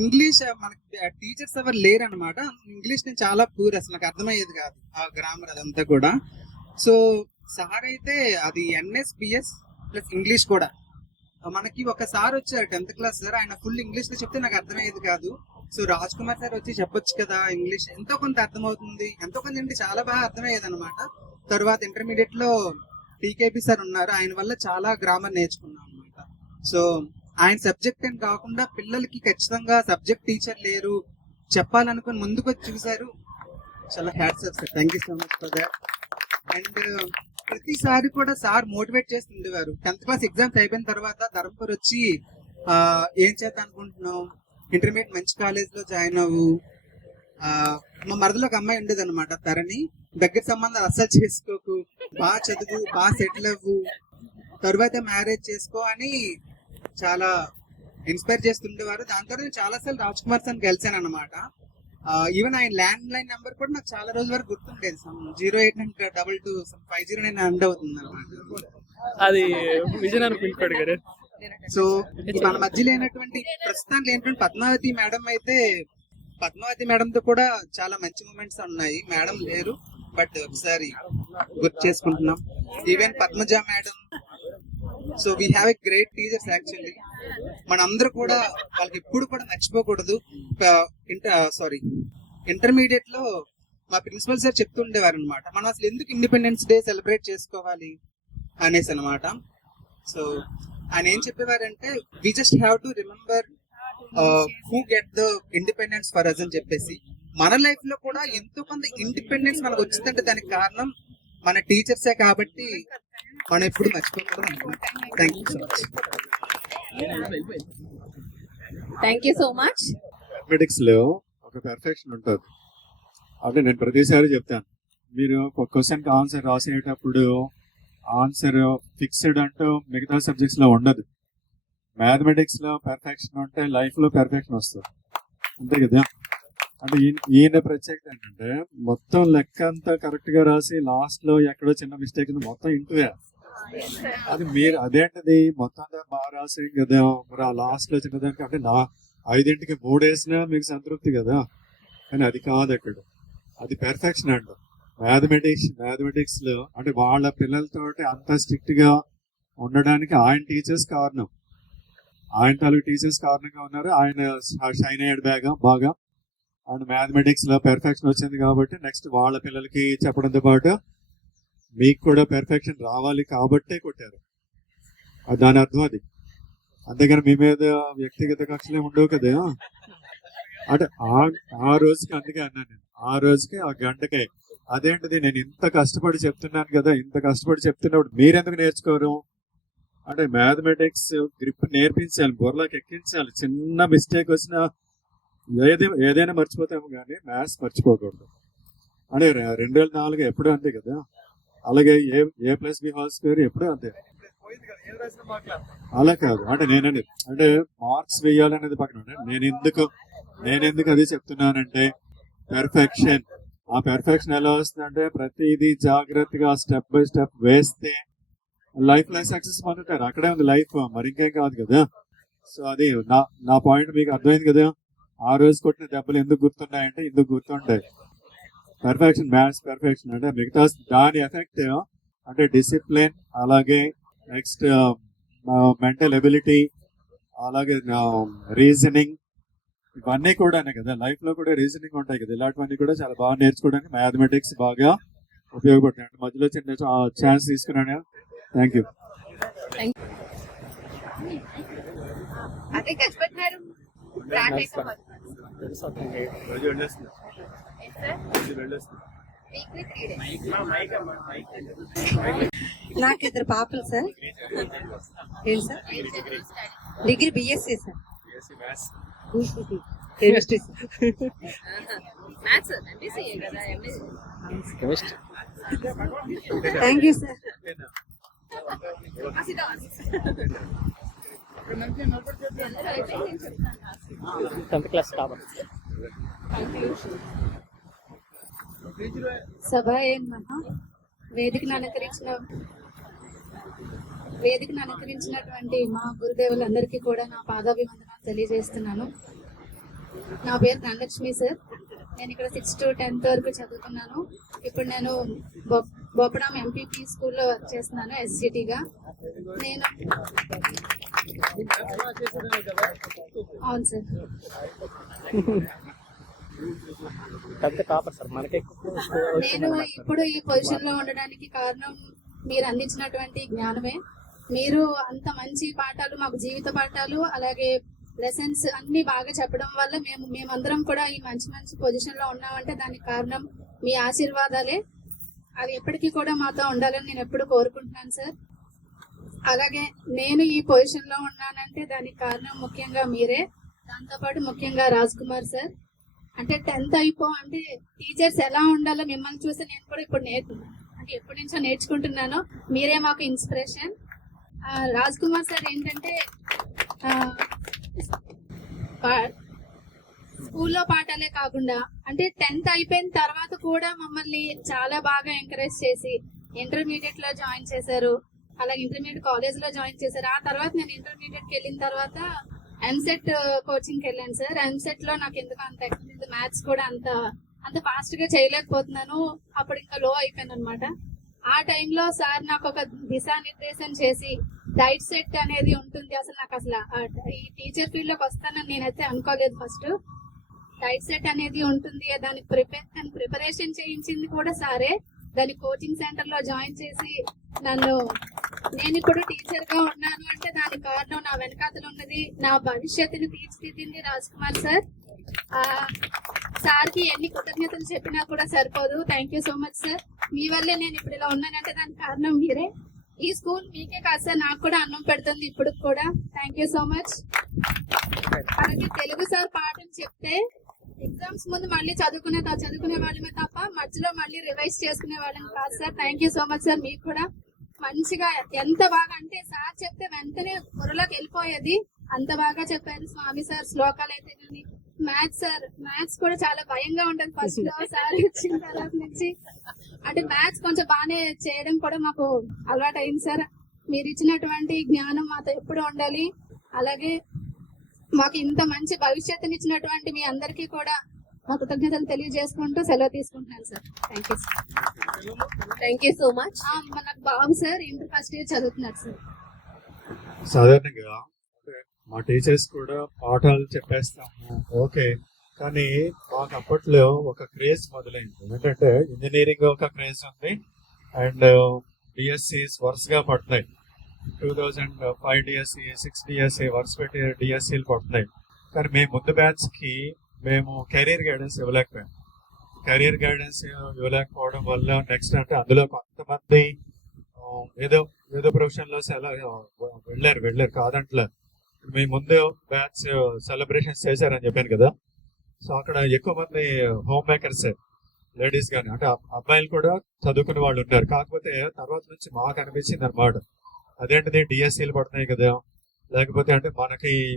ఇంగ్లీష్ మనకి టీచర్స్ ఎవరు లేరు అనమాట. ఇంగ్లీష్ నేను చాలా పూర్, అసలు నాకు అర్థమయ్యేది కాదు ఆ గ్రామర్ అదంతా కూడా. సో సార్ అయితే అది NSBS ప్లస్ ఇంగ్లీష్ కూడా. మనకి ఒకసారి వచ్చారు 10th క్లాస్ సార్, ఆయన ఫుల్ ఇంగ్లీష్ లో చెప్తే నాకు అర్థమయ్యేది కాదు. సో రాజ్ కుమార్ సార్ వచ్చి చెప్పొచ్చు కదా ఇంగ్లీష్, ఎంతో కొంత అర్థమవుతుంది, ఎంతో కొంత అంటే చాలా బాగా అర్థమయ్యేది అనమాట. తర్వాత ఇంటర్మీడియట్ లో PKP సార్ ఉన్నారు, ఆయన వల్ల చాలా గ్రామర్ నేర్చుకున్నాం అనమాట. సో ఆయన సబ్జెక్ట్ అని కాకుండా పిల్లలకి ఖచ్చితంగా సబ్జెక్ట్ టీచర్ లేరు చెప్పాలనుకుని ముందుకు వచ్చి చూసారు. చాలా hats off sir, thank you so much for that. And ప్రతిసారి కూడా సార్ మోటివేట్ చేస్తుండేవారు. 10th క్లాస్ ఎగ్జామ్స్ అయిపోయిన తర్వాత ధర్మపురి వచ్చి ఏం చేద్దాం అనుకుంటున్నావు, ఇంటర్మీడియట్ మంచి కాలేజ్ లో జాయిన్ అవ్వు. మా మరదలో ఒక అమ్మాయి ఉండేది అనమాట తరణి, దగ్గర సంబంధాలు అస్సలు చేసుకోకు, బాగా చదువు, బాగా సెటిల్ అవ్వు, తర్వాత మ్యారేజ్ చేసుకో అని చాలా ఇన్స్పైర్ చేస్తుండేవారు. దాని తర్వాత నేను చాలా సార్లు రాజ్ కుమార్ సార్ కలిసాను అనమాట. ఈవెన్ ఆయన ల్యాండ్ లైన్ నెంబర్ కూడా నాకు చాలా రోజుల వరకు గుర్తుండేది. 08922 ఎండ్ అవుతుంది అనమాట. అది విజయనగరం పిన్ కోడ్ గారు. సో మన మధ్య లేనటువంటి ప్రస్తుతానికి ఏంటంటే పద్మావతి మేడం అయితే, పద్మావతి మేడం తో కూడా చాలా మంచి మూమెంట్స్ ఉన్నాయి. మేడం లేరు బట్ ఒకసారి గుర్తు చేసుకుంటున్నాం. Even Padmaja madam. So we have a great teachers actually. మనందరూ కూడా వాళ్ళకి ఎప్పుడు కూడా మర్చిపోకూడదు. ఇంటర్మీడియట్ లో మా ప్రిన్సిపల్ సార్ చెప్తుండేవారు అనమాట, మనం అసలు ఎందుకు ఇండిపెండెన్స్ డే సెలబ్రేట్ చేసుకోవాలి అనేసి అనమాట. సో ఆయన ఏం చెప్పేవారంటే, we just have to remember who get the independence for us అని చెప్పేసి. మన లైఫ్ లో కూడా ఎంతో కొంత ఇండిపెండెన్స్ మనకు వచ్చిందంటే దానికి కారణం మన టీచర్సే కాబట్టి మనం ఎప్పుడు మర్చిపోకూడదు అనుకుంటున్నాం. Thank you so much. Thank you so much. Mathematics లో ఒక పెర్ఫెక్షన్ ఉంటుంది. అంటే నేను ప్రతిసారి చెప్తాను, మీరు ఒక క్వశ్చన్ కి ఆన్సర్ రాసేటప్పుడు ఆన్సర్ ఫిక్స్డ్ అంటూ మిగతా సబ్జెక్ట్స్ లో ఉండదు. మ్యాథమెటిక్స్ లో పెర్ఫెక్షన్ ఉంటే లైఫ్ లో పెర్ఫెక్షన్ వస్తుంది, అంతే కదా. అంటే ఈయన ప్రత్యేకత ఏంటంటే మొత్తం లెక్క అంతా కరెక్ట్ గా రాసి లాస్ట్ లో ఎక్కడో చిన్న మిస్టేక్ మొత్తం ఇంటూ అది మీరు అదేంటిది మొత్తం అంతా బాగా రాసి కదా, మరి ఆ లాస్ట్ లో చిన్నదానికి అంటే 5కి 3 వేసినా మీకు సంతృప్తి కదా. కానీ అది కాదు, అక్కడ అది పెర్ఫెక్షన్ అంట. మ్యాథమెటిక్స్ లో అంటే వాళ్ళ పిల్లలతో అంత స్ట్రిక్ట్ గా ఉండడానికి ఆయన టీచర్స్ కారణం, ఆయన తాలూకు టీచర్స్ కారణంగా ఉన్నారు. ఆయన షైన్ అయ్యాడు బాగా. అండ్ మ్యాథమెటిక్స్ లో పెర్ఫెక్షన్ వచ్చింది కాబట్టి నెక్స్ట్ వాళ్ళ పిల్లలకి చెప్పడంతో పాటు మీకు కూడా పెర్ఫెక్షన్ రావాలి కాబట్టే కొట్టారు. దాని అర్థం అది. అంతేగాని మీ మీద వ్యక్తిగత కక్షలే ఉండవు కదా. అంటే ఆ రోజుకి, అందుకే అన్నాను నేను, ఆ రోజుకి ఆ గంటకే అదేంటిది నేను ఇంత కష్టపడి చెప్తున్నాను కదా, ఇంత కష్టపడి చెప్తున్నప్పుడు మీరెందుకు నేర్చుకోరు అంటే మ్యాథమెటిక్స్ గ్రిప్ నేర్పించాలి, బుర్రలోకి ఎక్కించాలి. చిన్న మిస్టేక్ వచ్చినా ఏదైనా మర్చిపోతాము కానీ మ్యాథ్స్ మర్చిపోకూడదు. అంటే 2004 ఎప్పుడు అంతే కదా. అలాగే A+B² ఎప్పుడు అంతే. అలా కాదు అంటే అంటే మార్క్స్ వేయాలనేది పక్కన నేను ఎందుకు అది చెప్తున్నానంటే పెర్ఫెక్షన్. ఆ పెర్ఫెక్షన్ ఎలా వస్తుందంటే ప్రతిదీ జాగ్రత్తగా స్టెప్ బై స్టెప్ వేస్తే లైఫ్ సక్సెస్ అంటారు. అక్కడే ఉంది లైఫ్, మరి ఇంకేం కాదు కదా. సో అది నా పాయింట్ మీకు అర్థమైంది కదా. ఆ రోజు కొట్టిన దెబ్బలు ఎందుకు గుర్తున్నాయంటే ఇందుకు గుర్తుంటాయి. పెర్ఫెక్షన్, మ్యాథ్స్ పెర్ఫెక్షన్ అంటే మిగతా దాని ఎఫెక్ట్ అంటే డిసిప్లిన్, అలాగే నెక్స్ట్ మెంటల్ ఎబిలిటీ, అలాగే రీజనింగ్, ఇవన్నీ కూడా కదా. లైఫ్ లో కూడా రీజనింగ్ ఉంటాయి కదా. ఇలాంటివన్నీ కూడా చాలా బాగా నేర్చుకోవడానికి మ్యాథమెటిక్స్ బాగా ఉపయోగపడతాయి. అంటే మధ్యలో చిన్న ఛాన్స్ తీసుకున్నాను. Thank you. అదే ఖర్చు పెట్టినారు. Weekly 3 days. నాకు ఇద్దరు పాపలు సార్. ఏంటి sir? Degree BSc sir. Chemistry sir. Maths MPC కదా, MSc. Thank you sir. Tenth class topper. సభ మహా వేదికను అలంకరించినటువంటి మా గురుదేవులందరికీ కూడా నా పాదాభివందనాలు తెలియజేస్తున్నాను. నా పేరు ధనలక్ష్మి సార్. నేను ఇక్కడ 6th to 10th వరకు చదువుకున్నాను. ఇప్పుడు నేను బొప్పడాం ఎంపీపీ స్కూల్లో వర్క్ చేస్తున్నాను ఎస్సిటీగా. నేను అవును సార్. Tenth topper sir. మనకి నేను ఇప్పుడు ఈ పొజిషన్ లో ఉండడానికి కారణం మీరు అందించినటువంటి జ్ఞానమే. మీరు అంత మంచి పాఠాలు, మాకు జీవిత పాఠాలు, అలాగే లెసన్స్ అన్ని బాగా చెప్పడం వల్ల మేమందరం కూడా ఈ మంచి మంచి పొజిషన్ లో ఉన్నామంటే దానికి కారణం మీ ఆశీర్వాదాలే. అవి ఎప్పటికీ కూడా మాతో ఉండాలని నేను ఎప్పుడు కోరుకుంటున్నాను సార్. అలాగే నేను ఈ పొజిషన్ లో ఉన్నానంటే దానికి కారణం ముఖ్యంగా మీరే. దాంతోపాటు ముఖ్యంగా రాజ్ కుమార్ సార్. అంటే 10th అంటే టీచర్స్ ఎలా ఉండాలో మిమ్మల్ని చూసి నేను కూడా ఇప్పుడు అంటే ఎప్పటి నుంచో నేర్చుకుంటున్నాను. మీరే మాకు ఇన్స్పిరేషన్. రాజ్ కుమార్ సార్ ఏంటంటే స్కూల్లో పాఠాలే కాకుండా అంటే 10th అయిపోయిన తర్వాత కూడా మమ్మల్ని చాలా బాగా ఎంకరేజ్ చేసి ఇంటర్మీడియట్ లో జాయిన్ చేశారు. అలాగే ఇంటర్మీడియట్ కాలేజ్ లో జాయిన్ చేశారు. ఆ తర్వాత నేను ఇంటర్మీడియట్ కి వెళ్ళిన తర్వాత ఎంసెట్ కోచింగ్ కి వెళ్ళాను సార్. ఎంసెట్ లో నాకు ఎందుకు అంత మ్యాథ్స్ కూడా అంత ఫాస్ట్ గా చేయలేకపోతున్నాను. అప్పుడు ఇంకా లో అయిపోయాను అనమాట. ఆ టైంలో సార్ నాకు ఒక దిశానిర్దేశం చేసి డైట్ సెట్ అనేది ఉంటుంది. అసలు ఈ టీచర్ ఫీల్డ్ లోకి వస్తానని నేనైతే అనుకోలేదు. ఫస్ట్ డైట్ సెట్ అనేది ఉంటుంది, దానికి ప్రిపరేషన్ చేయించింది కూడా సారే. దాని కోచింగ్ సెంటర్ లో జాయిన్ చేసి నేను ఇప్పుడు టీచర్ గా ఉన్నాను అంటే దానికి కారణం నా వెనకాతలు ఉన్నది, నా భవిష్యత్తుని తీర్చిదిద్దింది రాజ్ కుమార్ సార్. సార్ కి ఎన్ని కృతజ్ఞతలు చెప్పినా కూడా సరిపోదు. Thank you so much sir. మీ వల్లే నేను ఇప్పుడు ఇలా ఉన్నానంటే దానికి కారణం మీరే. ఈ స్కూల్ మీకే కాదు సార్, నాకు కూడా అన్నం పెడుతుంది ఇప్పుడు కూడా. Thank you so much. అలాగే తెలుగు సార్ పాఠం చెప్తే ఎగ్జామ్స్ ముందు మళ్ళీ చదువుకునే వాళ్ళమే తప్ప మధ్యలో మళ్ళీ రివైజ్ చేసుకునే వాళ్ళని కాదు sir. Thank you so much sir. మీకు కూడా మంచిగా ఎంత బాగా అంటే సార్ చెప్తే వెంటనే బుర్రలోకి వెళ్ళిపోయేది, అంత బాగా చెప్పారు స్వామి సార్. శ్లోకాలు అయితే కానీ మ్యాథ్స్ కూడా చాలా భయంగా ఉంటది ఫస్ట్ లో. సార్ వచ్చిన తర్వాత నుంచి అంటే మ్యాథ్స్ కొంచెం బాగానే చేయడం కూడా మాకు అలవాటు అయింది సార్. మీరు ఇచ్చినటువంటి జ్ఞానం మాతో ఎప్పుడు ఉండాలి. అలాగే మాకు ఇంత మంచి భవిష్యత్తుని ఇచ్చినటువంటి మీ అందరికీ కూడా మా కృతజ్ఞతలు తెలియజేసుకుంటూ సెలవు తీసుకుంటున్నాను sir. Thank you sir. Thank you so much. నాకు బాబు సార్ ఇంటర్ ఫస్ట్ ఇయర్ చదువుతున్నారు సార్. సాధారణంగా మా టీచర్స్ కూడా పాఠాలు చెప్పేస్తాము, ఓకే. కానీ మాకు అప్పట్లో ఒక క్రేజ్ మొదలైంది. ఏంటంటే ఇంజనీరింగ్ ఒక క్రేజ్ ఉంది అండ్ డిఎస్సీస్ వరుసగా పడుతున్నాయి. 2005 డిఎస్సి, 6 డిఎస్సి వరుస పెట్టి డిఎస్సీలు పడుతున్నాయి. కానీ మేము ముందు బ్యాచ్ కి మేము కెరీర్ గైడెన్స్ ఇవ్వలేకపోయాం. కెరీర్ గైడెన్స్ ఇవ్వలేకపోవడం వల్ల నెక్స్ట్ అంటే అందులో కొంతమంది ఏదో ప్రొఫెషన్ లో వెళ్ళారు కాదంట్లా. మీ ముందు బ్యాచ్ సెలబ్రేషన్స్ చేశారని చెప్పాను కదా. సో అక్కడ ఎక్కువ మంది హోమ్ మేకర్స్ లేడీస్ కానీ అంటే అబ్బాయిలు కూడా చదువుకునే వాళ్ళు ఉన్నారు. కాకపోతే తర్వాత నుంచి మాకు అనిపించింది అనమాట, అదేంటిది డిఎస్సీలు పడుతున్నాయి కదా, లేకపోతే అంటే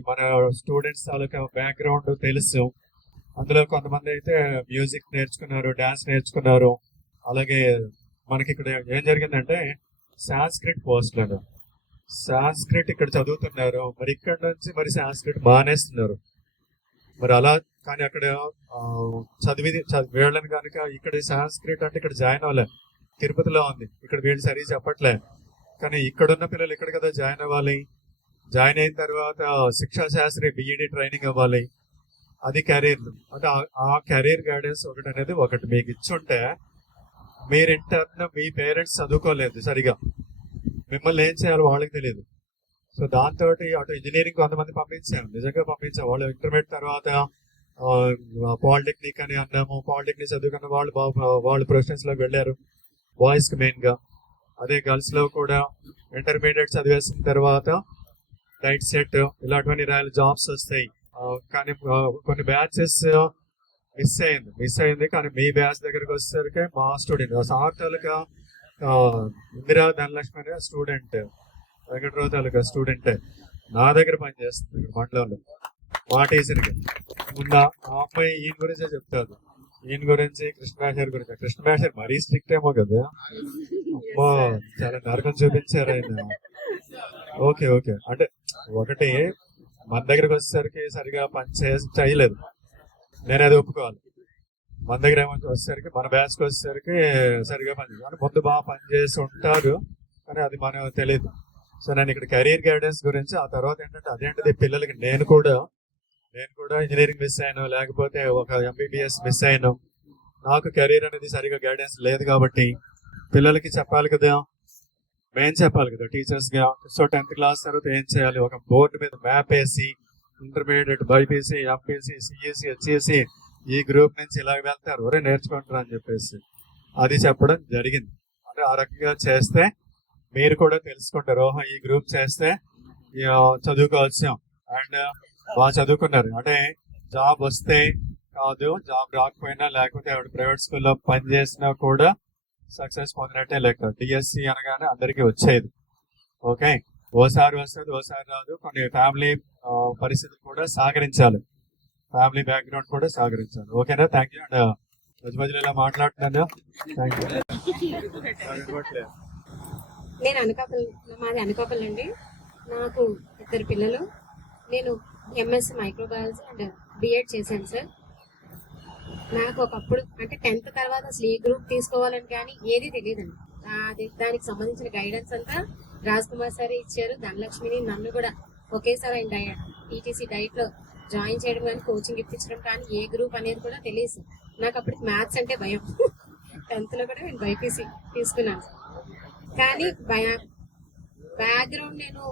మన స్టూడెంట్స్ తాలూకా బ్యాక్గ్రౌండ్ తెలుసు. అందులో కొంతమంది అయితే మ్యూజిక్ నేర్చుకున్నారు, డాన్స్ నేర్చుకున్నారు. అలాగే మనకి ఇక్కడ ఏం జరిగిందంటే సాంస్క్రిట్ పోస్టులను సాంస్క్రిట్ ఇక్కడ చదువుతున్నారు, మరి ఇక్కడ నుంచి మరి సాంస్క్రిట్ మానేస్తున్నారు. మరి అలా కానీ అక్కడ వీళ్ళని కనుక ఇక్కడ సాంస్క్రిట్ అంటే ఇక్కడ జాయిన్ అవ్వలే, తిరుపతిలో ఉంది, ఇక్కడ వీళ్ళు సరిగ్గా చెప్పట్లే. కానీ ఇక్కడున్న పిల్లలు ఇక్కడ కదా జాయిన్ అవ్వాలి. జాయిన్ అయిన తర్వాత శిక్షా శాస్త్రి బిఈడి ట్రైనింగ్ అవ్వాలి. అది కెరీర్ అంటే ఆ కెరీర్ గైడెన్స్ ఒకటి మీకు ఇచ్చుంటే మీరు మీ పేరెంట్స్ చదువుకోలేదు సరిగా, మిమ్మల్ని ఏం చేయాలో వాళ్ళకి తెలియదు. సో దాంతో అటు ఇంజనీరింగ్ కొంతమంది నిజంగా పంపించాం. వాళ్ళు ఇంటర్మీడియట్ తర్వాత పాలిటెక్నిక్ అని అన్నాము. పాలిటెక్నిక్ చదువుకున్న వాళ్ళు వాళ్ళు ప్రొఫెషన్స్ లోకి వెళ్ళారు, బాయ్స్ కి మెయిన్ గా. అదే గర్ల్స్ లో కూడా ఇంటర్మీడియట్ చదివేసిన తర్వాత డైట్ సెట్ ఇలాంటివన్నీ రాయాలి, జాబ్స్ వస్తాయి. కానీ కొన్ని బ్యాచెస్ మిస్ అయింది. కానీ మీ బ్యాచ్ దగ్గరికి వచ్చేసరికి మా స్టూడెంట్ సార్ తాలూకా ఇందిరా ధనలక్ష్మి అనే స్టూడెంట్, వెంకటరావు తాలూకా స్టూడెంట్ నా దగ్గర పనిచేస్తుంది ఇక్కడ మండలంలో, మా టీచర్కి. ముందు ఆ అమ్మాయి ఈయన గురించే చెప్తారు, ఈయన గురించి కృష్ణమేశ్వర్ గురించి. కృష్ణమేశ్వర్ మరీ స్ట్రిక్ట్ ఏమో కదా, అమ్మో చాలా నరకం చూపించారు ఆయన. ఓకే అంటే ఒకటి మన దగ్గరకు వచ్చేసరికి సరిగా పని చేయలేదు, నేను అది ఒప్పుకోవాలి. మన దగ్గర వచ్చేసరికి మన బ్యాచ్కి వచ్చేసరికి సరిగా పని అంటే ముందు బాగా పనిచేసి ఉంటారు, కానీ అది మనకు తెలియదు. సో నేను ఇక్కడ కెరీర్ గైడెన్స్ గురించి, ఆ తర్వాత ఏంటంటే అదేంటిది పిల్లలకి నేను కూడా ఇంజనీరింగ్ మిస్ అయ్యాను, లేకపోతే ఒక ఎంబీబీఎస్ మిస్ అయ్యాను. నాకు కెరీర్ అనేది సరిగా గైడెన్స్ లేదు కాబట్టి పిల్లలకి చెప్పాలి కదా, మేము చెప్పాలి కదా టీచర్స్ గా. సో 10th క్లాస్ తర్వాత ఏం చేయాలి, ఒక బోర్డు మీద మ్యాప్ వేసి intermediate BiPC, MPC, CEC, HEC ఈ గ్రూప్ నుంచి ఇలా వెళ్తారు, ఒరే నేర్చుకుంటారు అని చెప్పేసి అది చెప్పడం జరిగింది. అంటే ఆ రకంగా చేస్తే మీరు కూడా తెలుసుకుంటారు, ఓహో ఈ గ్రూప్ చేస్తే చదువుకోవచ్చు. అండ్ బాగా చదువుకున్నారు అంటే జాబ్ వస్తే కాదు, జాబ్ రాకపోయినా లేకపోతే ఆవిడ ప్రైవేట్ స్కూల్లో పనిచేసినా కూడా సక్సెస్ పొందినట్టే లెక్క. డిఎస్సి అనగానే అందరికీ వచ్చేది. ఓకే, ఓసారి వస్తుంది ఓసారి రాదు. కొన్ని ఫ్యామిలీ పరిస్థితులు కూడా సహకరించాలి, ఫ్యామిలీ బ్యాక్గ్రౌండ్ కూడా సహకరించాలి. ఓకేనా, థ్యాంక్ యూ. అండ్ మధ్య మధ్యలో ఇలా మాట్లాడుతున్నాను, థ్యాంక్ యూ. నేను మాది అనకాపల్లి అండి. నాకు 2 పిల్లలు. నేను ఎంఎస్సి మైక్రోబయాలజీ అండ్ బిఎడ్ చేశాను సార్. నాకు ఒకప్పుడు అంటే 10th తర్వాత అసలు ఏ గ్రూప్ తీసుకోవాలని కానీ ఏది తెలియదండి. దానికి సంబంధించిన గైడెన్స్ అంతా రాజ్ కుమార్ సార్ ఇచ్చారు. ధనలక్ష్మిని నన్ను కూడా ఒకేసారి ఆయన టీటీసీ డైట్ లో జాయిన్ చేయడం కానీ, కోచింగ్ ఇప్పించడం కానీ, ఏ గ్రూప్ అనేది కూడా తెలియదు. నాకు అప్పటికి మ్యాథ్స్ అంటే భయం. 10th లో కూడా నేను బైపీసీ తీసుకున్నాను. కానీ బ్యాక్గ్రౌండ్ నేను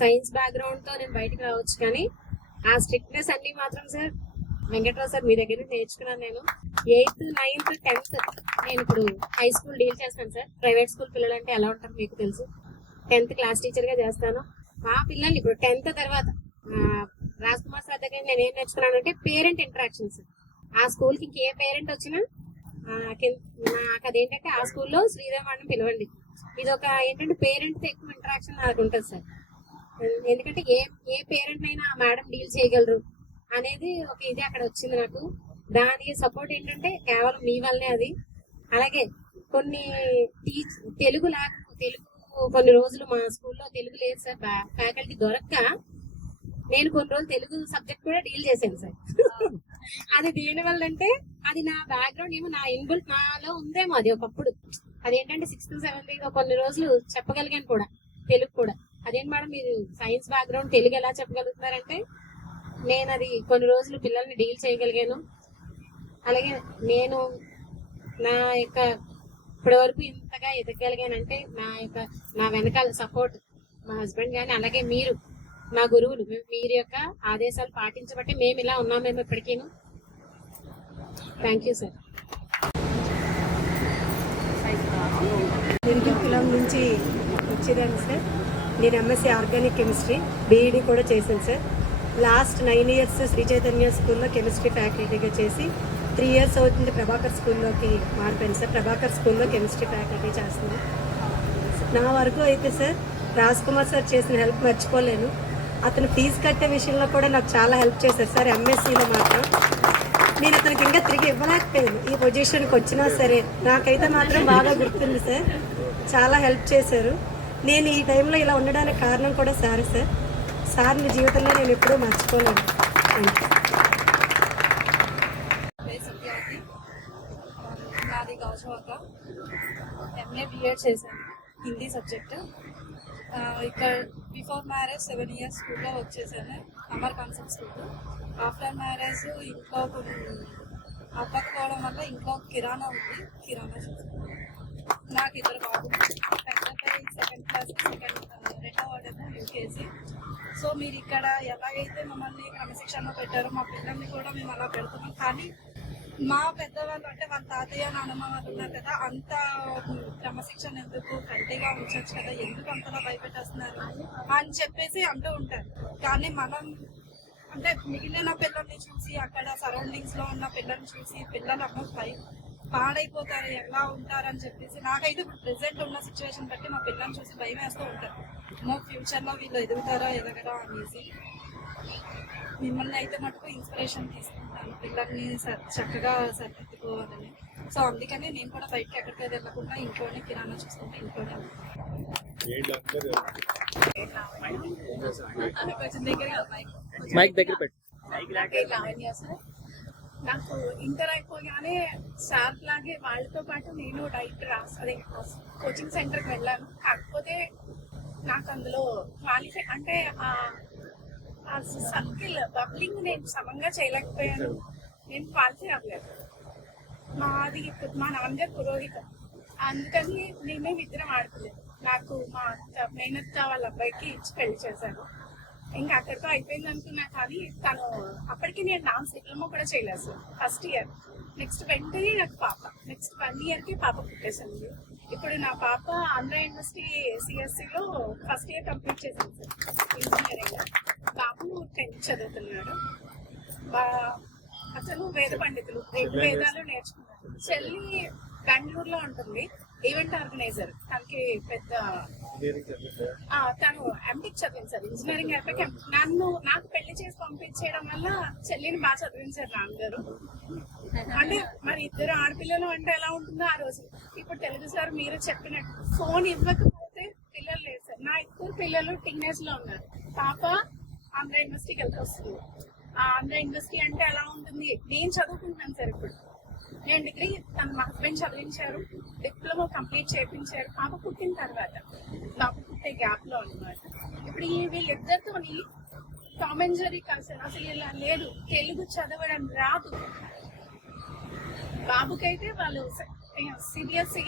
సైన్స్ బ్యాక్గ్రౌండ్ తో నేను బయటకు రావచ్చు, కానీ ఆ స్ట్రిక్ట్నెస్ అన్ని మాత్రం సార్ వెంకటరావు సార్ మీ దగ్గర నుంచి నేర్చుకున్నాను. నేను 8th, 9th, 10th నేను ఇప్పుడు హై స్కూల్ డీల్ చేస్తాను సార్. ప్రైవేట్ స్కూల్ పిల్లలు అంటే ఎలా ఉంటారు మీకు తెలుసు. 10th క్లాస్ టీచర్ గా చేస్తాను. మా పిల్లల్ని ఇప్పుడు 10th తర్వాత రాజ్ కుమార్ సార్ దగ్గర నేను ఏం నేర్చుకున్నాను అంటే పేరెంట్ ఇంటరాక్షన్స్. ఆ స్కూల్ కి ఏ పేరెంట్ వచ్చినా నాకు అదేంటంటే ఆ స్కూల్లో శ్రీరామ్ అని పిలవండి. ఇది ఒక ఏంటంటే పేరెంట్ తో ఎక్కువ ఇంటరాక్షన్ నాకు ఉంటుంది సార్. ఎందుకంటే ఏ పేరెంట్ అయినా ఆ మేడం డీల్ చేయగలరు అనేది ఒక ఇది అక్కడ వచ్చింది నాకు. దానికి సపోర్ట్ ఏంటంటే కేవలం మీ వల్లనే అది. అలాగే కొన్ని తెలుగు కొన్ని రోజులు మా స్కూల్లో తెలుగు లేదు సార్, ఫ్యాకల్టీ దొరక్క నేను కొన్ని రోజులు తెలుగు సబ్జెక్ట్ కూడా డీల్ చేశాను సార్. అది దేని వల్ల అంటే అది నా బ్యాక్గ్రౌండ్ ఏమో, నా ఇన్బుల్ట్ నాలో ఉందేమో అది ఒకప్పుడు. అదేంటంటే 6th, 7th కొన్ని రోజులు చెప్పగలిగాను కూడా తెలుగు కూడా. అదేంటి మేడం మీరు సైన్స్ బ్యాక్గ్రౌండ్ తెలుగు ఎలా చెప్పగలుగుతున్నారంటే నేను అది కొన్ని రోజులు పిల్లల్ని డీల్ చేయగలిగాను. అలాగే నేను నా యొక్క ఇప్పటి వరకు ఇంతగా ఎదగలిగానంటే నా వెనకాల సపోర్ట్ మా హస్బెండ్ కానీ, అలాగే మీరు నా గురువులు, మీరు యొక్క ఆదేశాలు పాటించబట్టి మేము ఇలా ఉన్నామేమో ఇప్పటికీను. Thank you sir. కులం నుంచి వచ్చేదాన్ని సార్. నేను ఎంఎస్సీ ఆర్గానిక్ కెమిస్ట్రీ బీఈడీ కూడా చేశాను sir. Last 9 years Sri Chaitanya స్కూల్లో కెమిస్ట్రీ ఫ్యాకల్టీగా చేసి 3 years అవుతుంది ప్రభాకర్ స్కూల్లోకి మారిపోయింది సార్. ప్రభాకర్ స్కూల్లో కెమిస్ట్రీ ఫ్యాకల్టీ చేస్తున్నాను. నా వరకు అయితే సార్ రాజ్ కుమార్ సార్ చేసిన హెల్ప్ మర్చిపోలేను. అతను ఫీజు కట్టే విషయంలో కూడా నాకు చాలా హెల్ప్ చేశారు సార్. ఎంఎస్సీలో మాత్రం నేను అతనికి ఇంకా తిరిగి ఇవ్వలేకపోయాను. ఈ పొజిషన్కి వచ్చినా సరే నాకైతే మాత్రం బాగా గుర్తుంది సార్. చాలా హెల్ప్ చేశారు. నేను ఈ టైంలో ఇలా ఉండడానికి కారణం కూడా సార్. సార్ని జీవితంలో నేను ఎప్పుడూ మర్చిపోలేను. నాది గౌజవాక, ఎంఏ బిఎడ్ చేశాను హిందీ సబ్జెక్ట్. ఇక్కడ బిఫోర్ మ్యారేజ్ 7 years స్కూల్లో వర్క్ చేశాను, Amar concept school. After marriage ఇంట్లో కొన్ని అవ్వకపోవడం వల్ల ఇంట్లో కిరాణా ఉంది, కిరాణా చేశాను. నాకు 2 బాబులు. పెద్ద 2nd class, రెండో వాడేమో యూకేజీ. సో మీరు ఇక్కడ ఎలాగైతే మమ్మల్ని క్రమశిక్షణలో పెట్టారో మా పిల్లల్ని కూడా మేము అలా పెడుతున్నాం. కానీ మా పెద్దవాళ్ళు అంటే వాళ్ళ తాతయ్య నాన్నమ్మ వాళ్ళు ఉన్నారు కదా, అంత క్రమశిక్షణ ఎందుకు, గట్టిగా ఉంచచ్చు కదా, ఎందుకు అంతలా భయపెట్టేస్తున్నారు అని చెప్పేసి అంటూ ఉంటారు. కానీ మనం అంటే మిగిలిన పిల్లల్ని చూసి, అక్కడ సరౌండింగ్స్ లో ఉన్న పిల్లల్ని చూసి పిల్లలు అమ్మ పాడైపోతారు, ఎలా ఉంటారని చెప్పేసి నాకైతే ఇప్పుడు ప్రెసెంట్ ఉన్న సిచ్యువేషన్ బట్టి మా పిల్లల్ని చూసి భయం వేస్తూ ఉంటారు. మా ఫ్యూచర్ లో వీళ్ళు ఎదుగుతారా ఎదగరా అనేసి. మిమ్మల్ని అయితే మటుకు ఇన్స్పిరేషన్ తీసుకుంటాను, పిల్లల్ని చక్కగా సరిదిద్దుకోవాలని. సో అందుకని నేను కూడా బయటకి ఎక్కడికి వెళ్ళకుండా ఇంట్లోనే కిరాణా చూసుకుంటే ఇంట్లోనే కొంచెం మైక్ దగ్గర పెట్టు. నాకు ఇంటర్ అయిపోగానే సార్ లాగే వాళ్ళతో పాటు నేను డైట్ అదే కోచింగ్ సెంటర్కి వెళ్ళాను. కాకపోతే నాకు అందులో క్వాలిఫై అంటే ఆ సర్కిల్ బబ్లింగ్ నేను సమంగా చేయలేకపోయాను, నేను క్వాలిఫై అవ్వలేదు. మా నాన్నగారు పురోహితం, అందుకని మేమేమి ఇద్దరం ఆడుకోలేదు. నాకు మా మేనత్త వాళ్ళ అబ్బాయికి ఇచ్చి పెళ్లి చేశాను. ఇంకా అక్కడితో అయిపోయింది అనుకున్నా. కానీ తను అప్పటికి నేను డాన్స్ డిప్లొమా కూడా చేయలేదు సార్, ఫస్ట్ ఇయర్. నెక్స్ట్ వెంటనే నాకు పాప, నెక్స్ట్ 1 year కి పాప పుట్టేసింది. ఇప్పుడు నా పాప ఆంధ్ర యూనివర్సిటీ సిఎస్సిలో ఫస్ట్ ఇయర్ కంప్లీట్ చేసింది సార్, ఇంజనీరింగ్. బాబు 10th చదువుతున్నాడు. అసలు వేద పండితులు, 2 వేదాలు నేర్చుకున్నాడు. చెల్లి బెంగళూరులో ఉంటుంది, ఈవెంట్ ఆర్గనైజర్. తనకి పెద్ద తను ఎంటెక్ చదివింది సార్, ఇంజనీరింగ్ అయిపోయి నాకు పెళ్లి చేసి పంపించేయడం వల్ల చెల్లిని బాగా చదివించారు నాన్నగారు. అంటే మరి ఇద్దరు ఆడపిల్లలు అంటే ఎలా ఉంటుందో ఆ రోజు. ఇప్పుడు తెలుగు సార్ మీరు చెప్పినట్టు ఫోన్ ఇవ్వకపోతే పిల్లలు లేదు సార్. నా 2 పిల్లలు టీనేజ్ లో ఉన్నారు. పాప ఆంధ్ర యూనివర్సిటీకి వెళ్తూ వస్తుంది. ఆ ఆంధ్ర యూనివర్సిటీ అంటే ఎలా ఉంటుంది, నేను చదువుకుంటున్నాను సార్. ఇప్పుడు నేను డిగ్రీ, మా హస్బెండ్ చదివించారు, డిప్లొమా కంప్లీట్ చేయించారు. పాప పుట్టిన తర్వాత బాబు పుట్టే గ్యాప్ లో అన్నమాట. ఇప్పుడు వీళ్ళిద్దరితో టామ్ అండ్ జెర్రీ కలిసాను. అసలు ఇలా లేదు, తెలుగు చదవడం రాదు. బాబుకైతే వాళ్ళు సిబిఎస్ఈ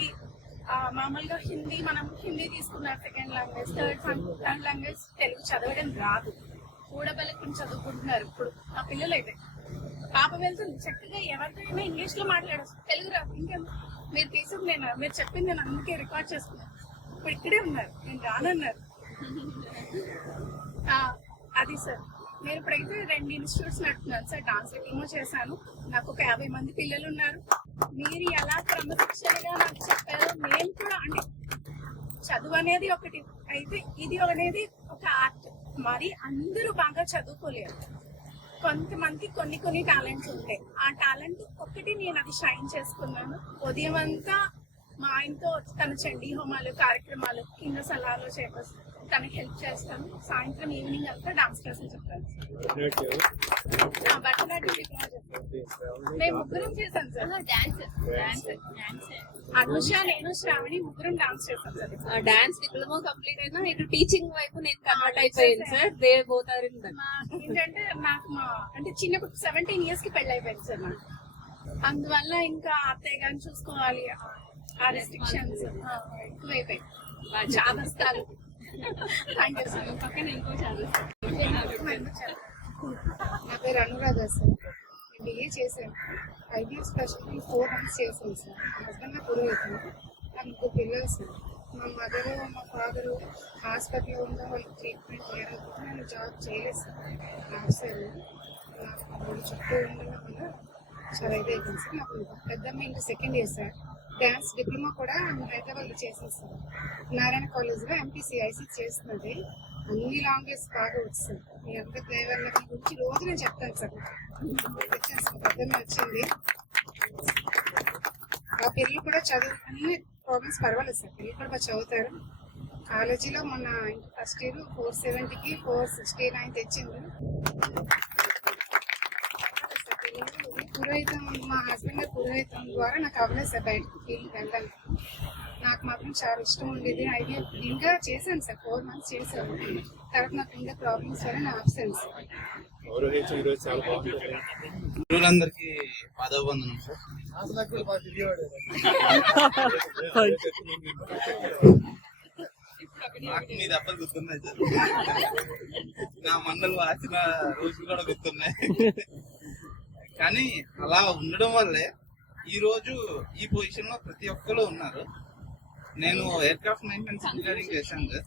మామూలుగా హిందీ, మనం హిందీ తీసుకున్నారు second language, third language Telugu చదవడం రాదు. కూడబెల్లకుండా చదువుకుంటున్నారు ఇప్పుడు ఆ పిల్లలైతే. పాప వెళ్తుంది చక్కగా, ఎవరితో అయినా ఇంగ్లీష్ లో మాట్లాడచ్చు, తెలుగు రాదు. ఇంకేం మీరు తీసుకుని మీరు చెప్పింది నేను అందుకే రికార్డ్ చేసుకున్నాను. ఇప్పుడు ఇక్కడే ఉన్నారు, నేను రానన్నారు. అది సార్, నేను ఇప్పుడైతే 2 ఇన్స్టిట్యూట్స్ నడుపుతున్నాను సార్. డాన్స్ డిప్లొమా చేశాను, నాకు ఒక 50 మంది పిల్లలు ఉన్నారు. మీరు ఎలా క్రమశిక్షణగా నాకు చెప్పారో నేను కూడా, అంటే చదువు అనేది ఒకటి అయితే ఇది అనేది ఒక ఆర్ట్. మరి అందరూ బాగా చదువుకోలేరు, కొంతమంది కొన్ని టాలెంట్స్ ఉంటాయి. ఆ టాలెంట్ ఒకటి నేను అది షైన్ చేసుకున్నాను. ఉదయం అంతా మా ఆయనతో తన చండీ హోమాలు కార్యక్రమాలు కింద సలహాలు చేపస్తాను, తనకి హెల్ప్ చేస్తాను. సాయంత్రం ఈవినింగ్ అంతా డాన్స్ క్లాసులు చెప్తాను. భరతనాట్యం డిప్లొమా చెప్తాను. మేము ముగ్గురం చేశాను సార్ డాన్స్. అనుష, నేను, శ్రావణి ముగ్గురం డాన్స్ చేస్తాం సార్. డాన్స్ డిప్లొమా కంప్లీట్ అయినా ఇటు టీచింగ్ వైపు నేను కన్వర్ట్ అయిపోయింది sir. They both are in that. ఏంటంటే నాకు అంటే చిన్నప్పుడు 17 years కి పెళ్లి అయిపోయింది సార్ నాకు. అందువల్ల ఇంకా అత్తయ్య గారిని చూసుకోవాలి, ఆ రెస్ట్రిక్షన్స్ ఎక్కువైపోయి చాదస్తాలు. Thank you sir. పక్కన ఇంకో చాదస్తాను. నా పేరు అనురాధ సార్, నేను BA చేశాను. IBS స్పెషల్టీ 4 months చేశాను సార్. మా హస్బెండ్ నా పురోహితం, నాకు 3 పిల్లలు సార్. మా మదరు మా ఫాదరు హాస్పిటల్లో ఉన్న వాళ్ళకి ట్రీట్మెంట్ చేయడానికి నేను జాబ్ చేయలేదు సార్. ఆఫీసర్ నాకు చుట్టూ ఉండడం వల్ల చాలా ఇదైపోయింది సార్. నాకు పెద్దమ్మ ఇంకా 2nd year sir. Dance diploma కూడా హైదరాబాద్లో చేసింది సార్. నారాయణ కాలేజ్లో MPCIC చేస్తున్నది. అన్ని లాంగ్వేజ్ బాగా వచ్చు సార్. మీ అందరి ఫ్లేవర్ గురించి రోజు నేను చెప్తాను సార్. పెద్దమ్మ వచ్చింది, ఆ పిల్లలు కూడా చదువు అన్ని ప్రాబ్లమ్స్ పర్వాలేదు సార్. పిల్లలు కూడా బాగా చదువుతారు. కాలేజీలో మొన్న ఫస్ట్ ఇయర్ 470కి 469 తెచ్చింది. పురోహితం, మా హస్బెండ్ గారు పురోహితం ద్వారా నాకు అవ్వలేదు సార్ బయటకు ఫీల్డ్ వెళ్ళడానికి. నాకు మాత్రం చాలా ఇష్టం ఉండేది. IVF ఇంకా చేశాను సార్, 4 months చేశాను. తర్వాత నాకు ఇంకా ప్రాబ్లమ్స్ వల్ల నా ఆబ్సెన్స్. గురువులందరికీ పాదవందనం సార్. ఇప్పుడు నాకు మీ దెబ్బలు గుర్తున్నాయి సార్. నా మండలు వాసిన రోజులు కూడా గుర్తున్నాయి. కానీ అలా ఉండడం వల్లే ఈ రోజు ఈ పొజిషన్ లో ప్రతి ఒక్కరు ఉన్నారు. నేను ఎయిర్ క్రాఫ్ట్ మెయింటెనెన్స్ ఇంజనీరింగ్ చేశాను సార్.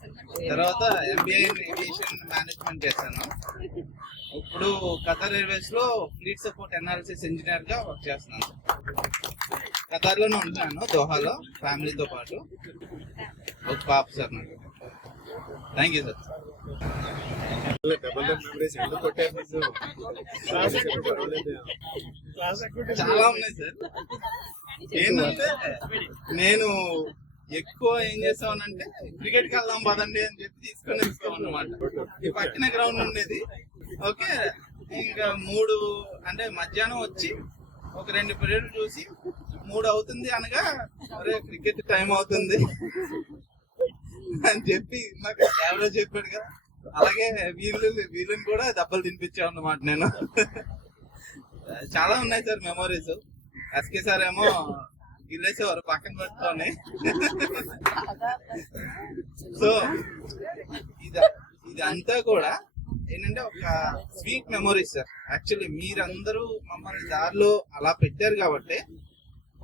తర్వాత MBA ఇన్ ఏవియేషన్ మేనేజ్మెంట్ చేశాను. ఇప్పుడు ఖతార్ ఎయిర్వేస్ లో ఫ్లీట్ సపోర్ట్ అనాలిసిస్ ఇంజనీర్ గా వర్క్ చేస్తున్నాను. ఖతార్ లోనే ఉంటున్నాను, దోహాలో ఫ్యామిలీతో పాటు. ఒక పాప సార్ నాకు. Thank you sir. Double memories ఎందుకు కొట్టారు మీరు? చాలా ఉన్నాయి సార్. ఏంటంటే నేను ఎక్కువ ఏం చేస్తామనంటే క్రికెట్ కి వెళ్దాం పదండి అని చెప్పి తీసుకొని వెళ్తాం అన్నమాట. ఈ పక్కన గ్రౌండ్ ఉండేది. ఓకే, ఇంకా 3 అంటే మధ్యాహ్నం వచ్చి ఒక 2 పీరియడ్లు చూసి 3 అవుతుంది అనగా అరే క్రికెట్ టైం అవుతుంది అని చెప్పి నాకు ఎవరో చెప్పాడు కదా, అలాగే వీళ్ళని కూడా దెబ్బలు తినిపించాం అన్నమాట నేను. చాలా ఉన్నాయి సార్ మెమోరీస్. ఎస్కే సార్ ఏమో గిల్లేసేవారు పక్కన పెట్టుకొని. సో ఇది అంతా కూడా ఏంటంటే ఒక స్వీట్ మెమోరీస్ సార్. యాక్చువల్లీ మీరందరూ మమ్మల్ని దారిలో అలా పెట్టారు కాబట్టి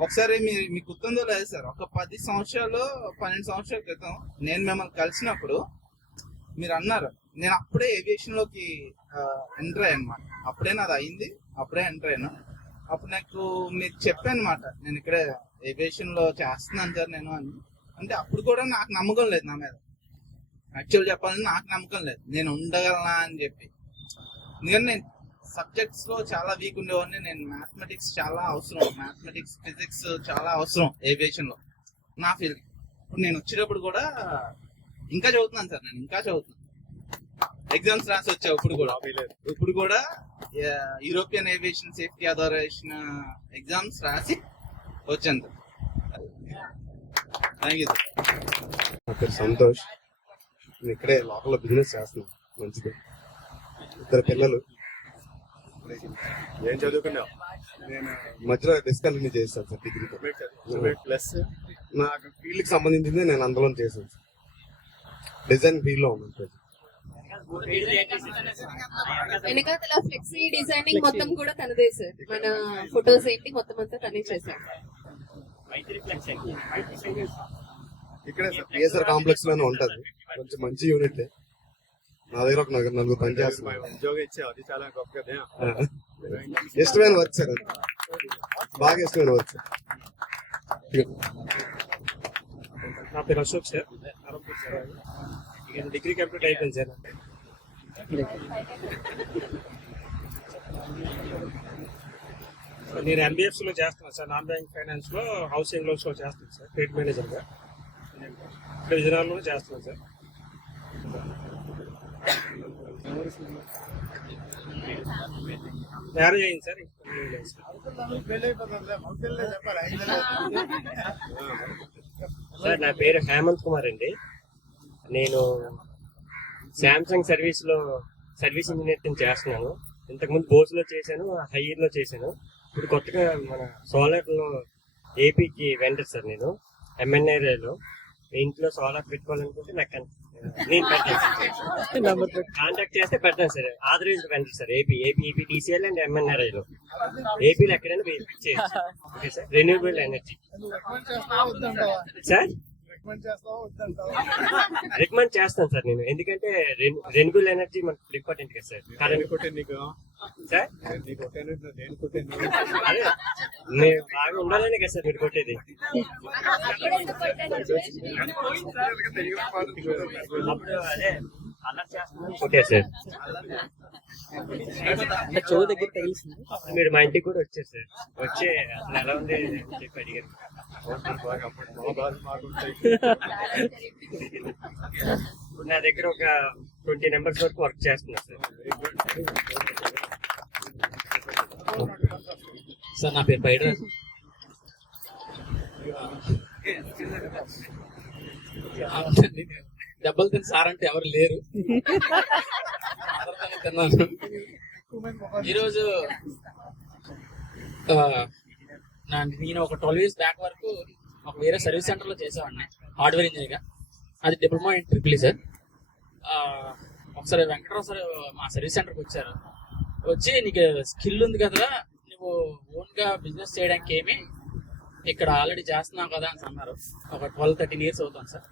ఒకసారి మీకు గుర్తుందో లేదు సార్, ఒక 10 సంవత్సరాలు 12 సంవత్సరాల క్రితం నేను మిమ్మల్ని కలిసినప్పుడు మీరు అన్నారు నేను అప్పుడే ఏవియేషన్ లోకి ఎంటర్ అయ్యాను అనమాట. అప్పుడే నాది అయింది, అప్పుడే ఎంటర్ అయ్యాను. అప్పుడు నాకు మీకు చెప్పాను అనమాట, నేను ఇక్కడే ఏవియేషన్ లో చేస్తున్నాను సార్ నేను అని. అంటే అప్పుడు కూడా నాకు నమ్మకం లేదు నా మీద. యాక్చువల్ చెప్పాలని నాకు నమ్మకం లేదు నేను ఉండగలనా అని చెప్పి. ఎందుకంటే నేను సబ్జెక్ట్స్ లో చాలా వీక్ ఉండేవాడిని. నేను మ్యాథమెటిక్స్ చాలా అవసరం, మ్యాథమెటిక్స్ ఫిజిక్స్ చాలా అవసరం ఏవియేషన్ లో నా ఫీల్డ్. ఇప్పుడు నేను వచ్చేటప్పుడు కూడా ఇంకా చదువుతున్నాను సార్, నేను ఇంకా చదువుతున్నాను. ఎగ్జామ్స్ రాసి వచ్చా ఇప్పుడు కూడా యూరోపియన్ ఏవియేషన్ సేఫ్టీ అథారిటేషన్ ఎగ్జామ్స్ రాసి వచ్చాను సార్. Thank you sir. నా పేరు సంతోష్. నేను ఇక్కడే లోకల్లో బిజినెస్ చేస్తున్నాను. మంచిది. 2 పిల్లలు. ఏం చదువుకున్నావు? నేను మధ్యలో డిస్కంటిన్యూ చేస్తాను సార్ డిగ్రీ ప్లస్ నాకు ఫీల్డ్ కి సంబంధించింది నేను అందులో చేశాను సార్. డిజైన్ ఫీల్డ్ లో ఉన్నాను సార్. వెనకాతల ఫ్లెక్సీ డిజైనింగ్ మొత్తం కూడా తనదే సార్. మన ఫొటోస్ ఏంటి మొత్తం అంతా తనే చేశారు. ఇక్కడే సార్ పిఎస్ఆర్ కాంప్లెక్స్ లోనే ఉంటది. కొంచెం మంచి యూనిట్. నా దగ్గర ఒక 4 పని చేస్తున్నాను. ఉద్యోగం ఇచ్చావు, అది చాలా గొప్ప కదా. ఇష్టమైన వర్క్ సార్, అది బాగా ఇష్టమైన వర్క్ సార్. నా పేరు అశోక్ సార్. డిగ్రీ కంప్లీట్ అయిపోయింది సార్. నేను NBFC లో చేస్తున్నాను సార్. నాన్ బ్యాంక్ ఫైనాన్స్ లో హౌసింగ్ లోన్స్ లో చేస్తున్నాను సార్, క్రెడిట్ మేనేజర్ గా. విజయనగరంలో చేస్తున్నాను సార్. మ్యారేజ్ అయింది సార్. సార్ నా పేరు హేమంత్ కుమార్ అండి. నేను శాంసంగ్ సర్వీస్ ఇంజనీర్ చేస్తున్నాను. ఇంతకుముందు బోస్ లో చేశాను, హైయర్ లో చేశాను. ఇప్పుడు కొత్తగా మన సోలార్ లో ఏపీకి వెండర్ సార్. నేను MNRI లో మీ ఇంట్లో సోలార్ పెట్టుకోవాలనుకుంటే నాకు నేను పెడతాను, కాంటాక్ట్ చేస్తే పెడతాను sir. Authorised vendor sir. EPTCL and MNRI లో ఏపీలో ఎక్కడైనా చేయొచ్చు. Okay sir. Renewable energy sir recommend చేస్తాను సార్ నేను. ఎందుకంటే రెన్యూబుల్ ఎనర్జీ మనకు ఇంపార్టెంట్ కదా సార్. సార్ అదే మీరు బాగా ఉండాలని కదా సార్ మీరు కొట్టేది. అప్పుడు అదే అలర్ట్ చేస్తున్నాను కొట్టే సార్. చెవు దగ్గర తగిలిసింది. మీరు మా ఇంటికి కూడా వచ్చారు సార్. వచ్చే అసలు ఎలా ఉంది చెప్పి అడిగారు. ఇప్పుడు నా దగ్గర ఒక 20 మెంబర్స్ వరకు వర్క్ చేస్తున్నారు సార్. సార్ నా పేరు పైడ. దెబ్బలు తిని సార్ అంటే ఎవరు లేరు. తిన్నాను. ఈరోజు నేను ఒక 12 years బ్యాక్ వరకు ఒక వేరే సర్వీస్ సెంటర్ లో చేసేవాడిని హార్డ్వేర్ ఇంజనీర్ గా. అది diploma in triple E sir. ఒకసారి వెంకటరావు సార్ మా సర్వీస్ సెంటర్కి వచ్చారు. వచ్చి నీకు స్కిల్ ఉంది కదా, నువ్వు ఓన్గా బిజినెస్ చేయడానికి ఏమి ఇక్కడ ఆల్రెడీ చేస్తున్నావు కదా అని అన్నారు. ఒక 12-13 years అవుతాను సార్.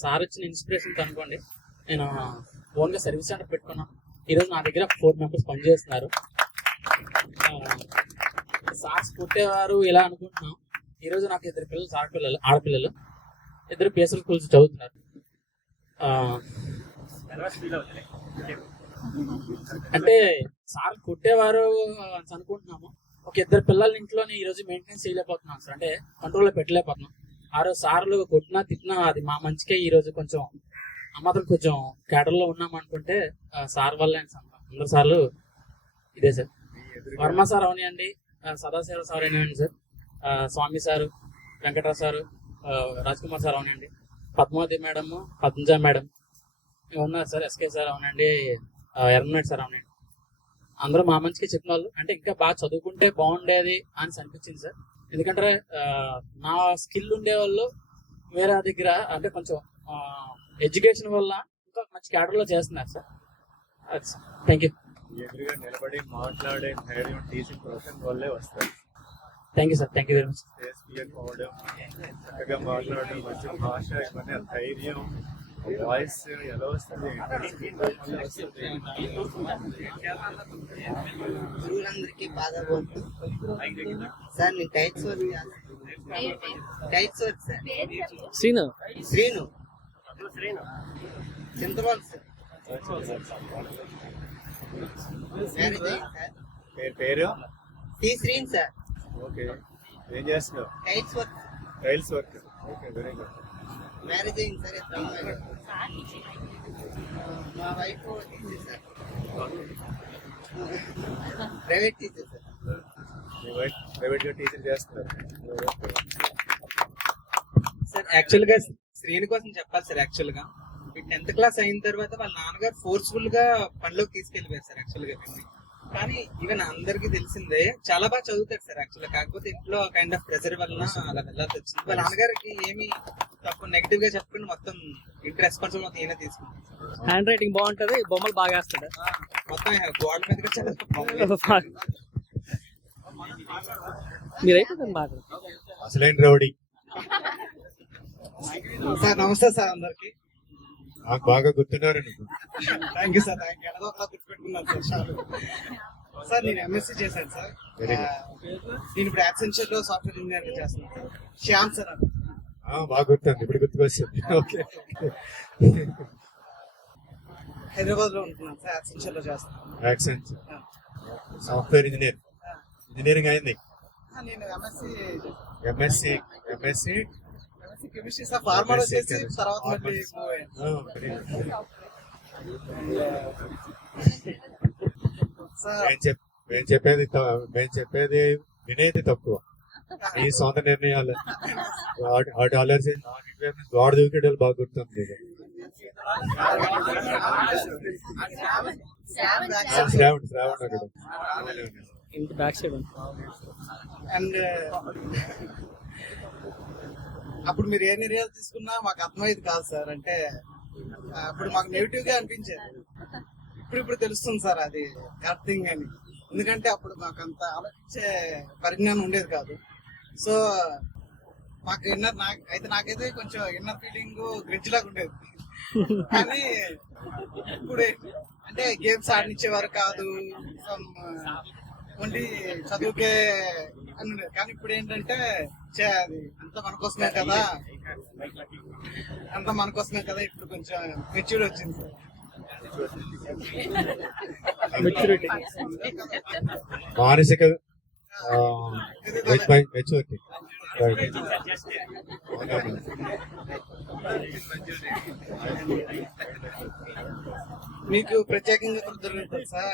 సార్ వచ్చిన ఇన్స్పిరేషన్తో అనుకోండి నేను ఓన్గా సర్వీస్ సెంటర్ పెట్టుకున్నాను. ఈరోజు నా దగ్గర 4 members పనిచేస్తున్నారు. సార్స్ పుట్టేవారు ఇలా అనుకుంటున్నాం. ఈరోజు నాకు 2 పిల్లలు ఆడపిల్లలు 2 PSL స్కూల్స్ చదువుతున్నారు. అంటే సార్ కొట్టేవారు అని అనుకుంటున్నాము. ఒక 2 పిల్లల ఇంట్లోనే ఈ రోజు మెయింటెనెన్స్ చేయలేకపోతున్నాం సార్. అంటే కంట్రోల్లో పెట్టలేకపోతున్నాం. ఆ రోజు సార్లు కొట్టినా తిట్టినా అది మా మంచికే. ఈ రోజు కొంచెం మాత్రం కొంచెం కేటర్లో ఉన్నాం అనుకుంటే సార్ వల్లే అందరు సార్లు ఇదే సార్. వర్మ సార్ అవనివ్వండి, సదాశివ సార్ అవనివ్వండి sir, Swami sir, Venkatarao sir, Raj Kumar sir అవనండి, పద్మావతి మేడం, పద్మజ మేడం ఉన్నారు సార్, ఎస్కే సార్ అవనండి, ఎర్రనాయుడు సార్ అవనండి. అందరూ మా మంచిగా చెప్పిన వాళ్ళు. అంటే ఇంకా బాగా చదువుకుంటే బాగుండేది అని అనిపించింది సార్. ఎందుకంటే నా స్కిల్ ఉండేవాళ్ళు వేరే దగ్గర అంటే కొంచెం ఎడ్యుకేషన్ వల్ల ఇంకా మంచి క్యాడర్లో చేస్తున్నారు సార్. అది సార్. Thank you. ఎదురుగా నిలబడి మాట్లాడే ధైర్యం టీచింగ్ ప్రొఫెషన్ వల్లే వస్తుంది. Thank you sir. Thank you very much. పోవడం, చక్కగా మాట్లాడడం, మంచి భాష, ఇవన్నీ ధైర్యం, వాయిస్ ఎలా వస్తుంది? గురువులందరికీ బాగా పోతుంది సార్. నేను tiles work sir. Srinu Chintababu sir. Marriage అయింది సార్. పేరు సి శ్రీన్ సార్. ఓకే. ఏం చేస్తున్నావు? Tiles work. Tiles work. Okay, very good. Marriage అయింది సార్. మా wife teacher sir, private teacher sir. మీ వైఫ్ ప్రైవేట్ గా టీచర్ చేస్తున్నారు సార్. యాక్చువల్ గా శ్రేణి కోసం చెప్పాలి సార్. యాక్చువల్ గా 10th class అయిన తర్వాత వాళ్ళ నాన్నగారు ఫోర్స్ఫుల్ గా పనిలోకి తీసుకెళ్లిపోయారు సార్. యాక్చువల్ గా కానీ ఈవెన్ అందరికి తెలిసిందే చాలా బాగా చదువుతాడు సార్. యాక్చువల్గా కాకపోతే ఇంట్లో కైండ్ ఆఫ్ ప్రెజర్ వలన అలా వెళ్ళాల్సి వచ్చింది. వాళ్ళ నాన్నగారికి ఏమి తప్పు నెగిటివ్ గా చెప్పకుండా మొత్తం ఇంటి రెస్పాన్సిబుల్ మొత్తం ఈయన తీసుకుంటారు. హ్యాండ్ రైటింగ్ బాగుంటది, బొమ్మలు బాగా వేస్తాడు. మొత్తం గోడ మీదగా మీరైతే బాగా అసలైన రౌడీ సార్. నమస్తే సార్ అందరికి. నాకు బాగా గుర్తున్నారు. Thank you sir. Thank you. ఎలా గుర్తుపెట్టుకున్నాను సార్. చాలు సార్. నేను MSc చేశాను సార్. నేను ఇప్పుడు యాక్సెంచర్ లో సాఫ్ట్వేర్ ఇంజనీర్ గా చేస్తున్నాను సార్. శ్యామ్ సార్. బాగా గుర్తుంది, ఇప్పుడు గుర్తుకొస్తుంది. ఓకే. హైదరాబాద్ లో ఉంటున్నాను సార్. యాక్సెంచర్ లో చేస్తాను. యాక్సెంచర్ సాఫ్ట్వేర్ ఇంజనీరింగ్ అయింది. నేను MSc కెమిస్ట్రీ సార్. ఫార్మర్ వచ్చేసి తర్వాత మళ్ళీ మేము చెప్పేది వినేది తక్కువ. మీ సొంత నిర్ణయాలు ఆలోచన గోడ దూకేటలు బాగా గుర్తుంది. శ్రావణ్ అక్కడ బ్యాక్ సైడ్. అండ్ అప్పుడు మీరు ఏ నిర్ణయాలు తీసుకున్నా మాకు అర్థమయ్యేది కాదు సార్. అంటే అప్పుడు మాకు నెగిటివ్ గా అనిపించేది. ఇప్పుడు తెలుస్తుంది సార్ అది కరెక్ట్ థింగ్ అని. ఎందుకంటే అప్పుడు మాకు అంత ఆలోచించే పరిజ్ఞానం ఉండేది కాదు. సో మాకు నాకైతే కొంచెం ఇన్నర్ ఫీలింగ్ గ్రిడ్జ్ లాగా ఉండేది. కానీ ఇప్పుడు అంటే గేమ్స్ ఆడించేవారు కాదు, ఓన్లీ చదువుకే అని ఉండేది. కానీ ఇప్పుడు ఏంటంటే అది అంత మనకోసమే కదా, ఇప్పుడు కొంచెం మెచ్యూర్ వచ్చింది సార్. మానసిక మెచ్యూరిటీ. మీకు ప్రత్యేకంగా కృతజ్ఞతలు సార్.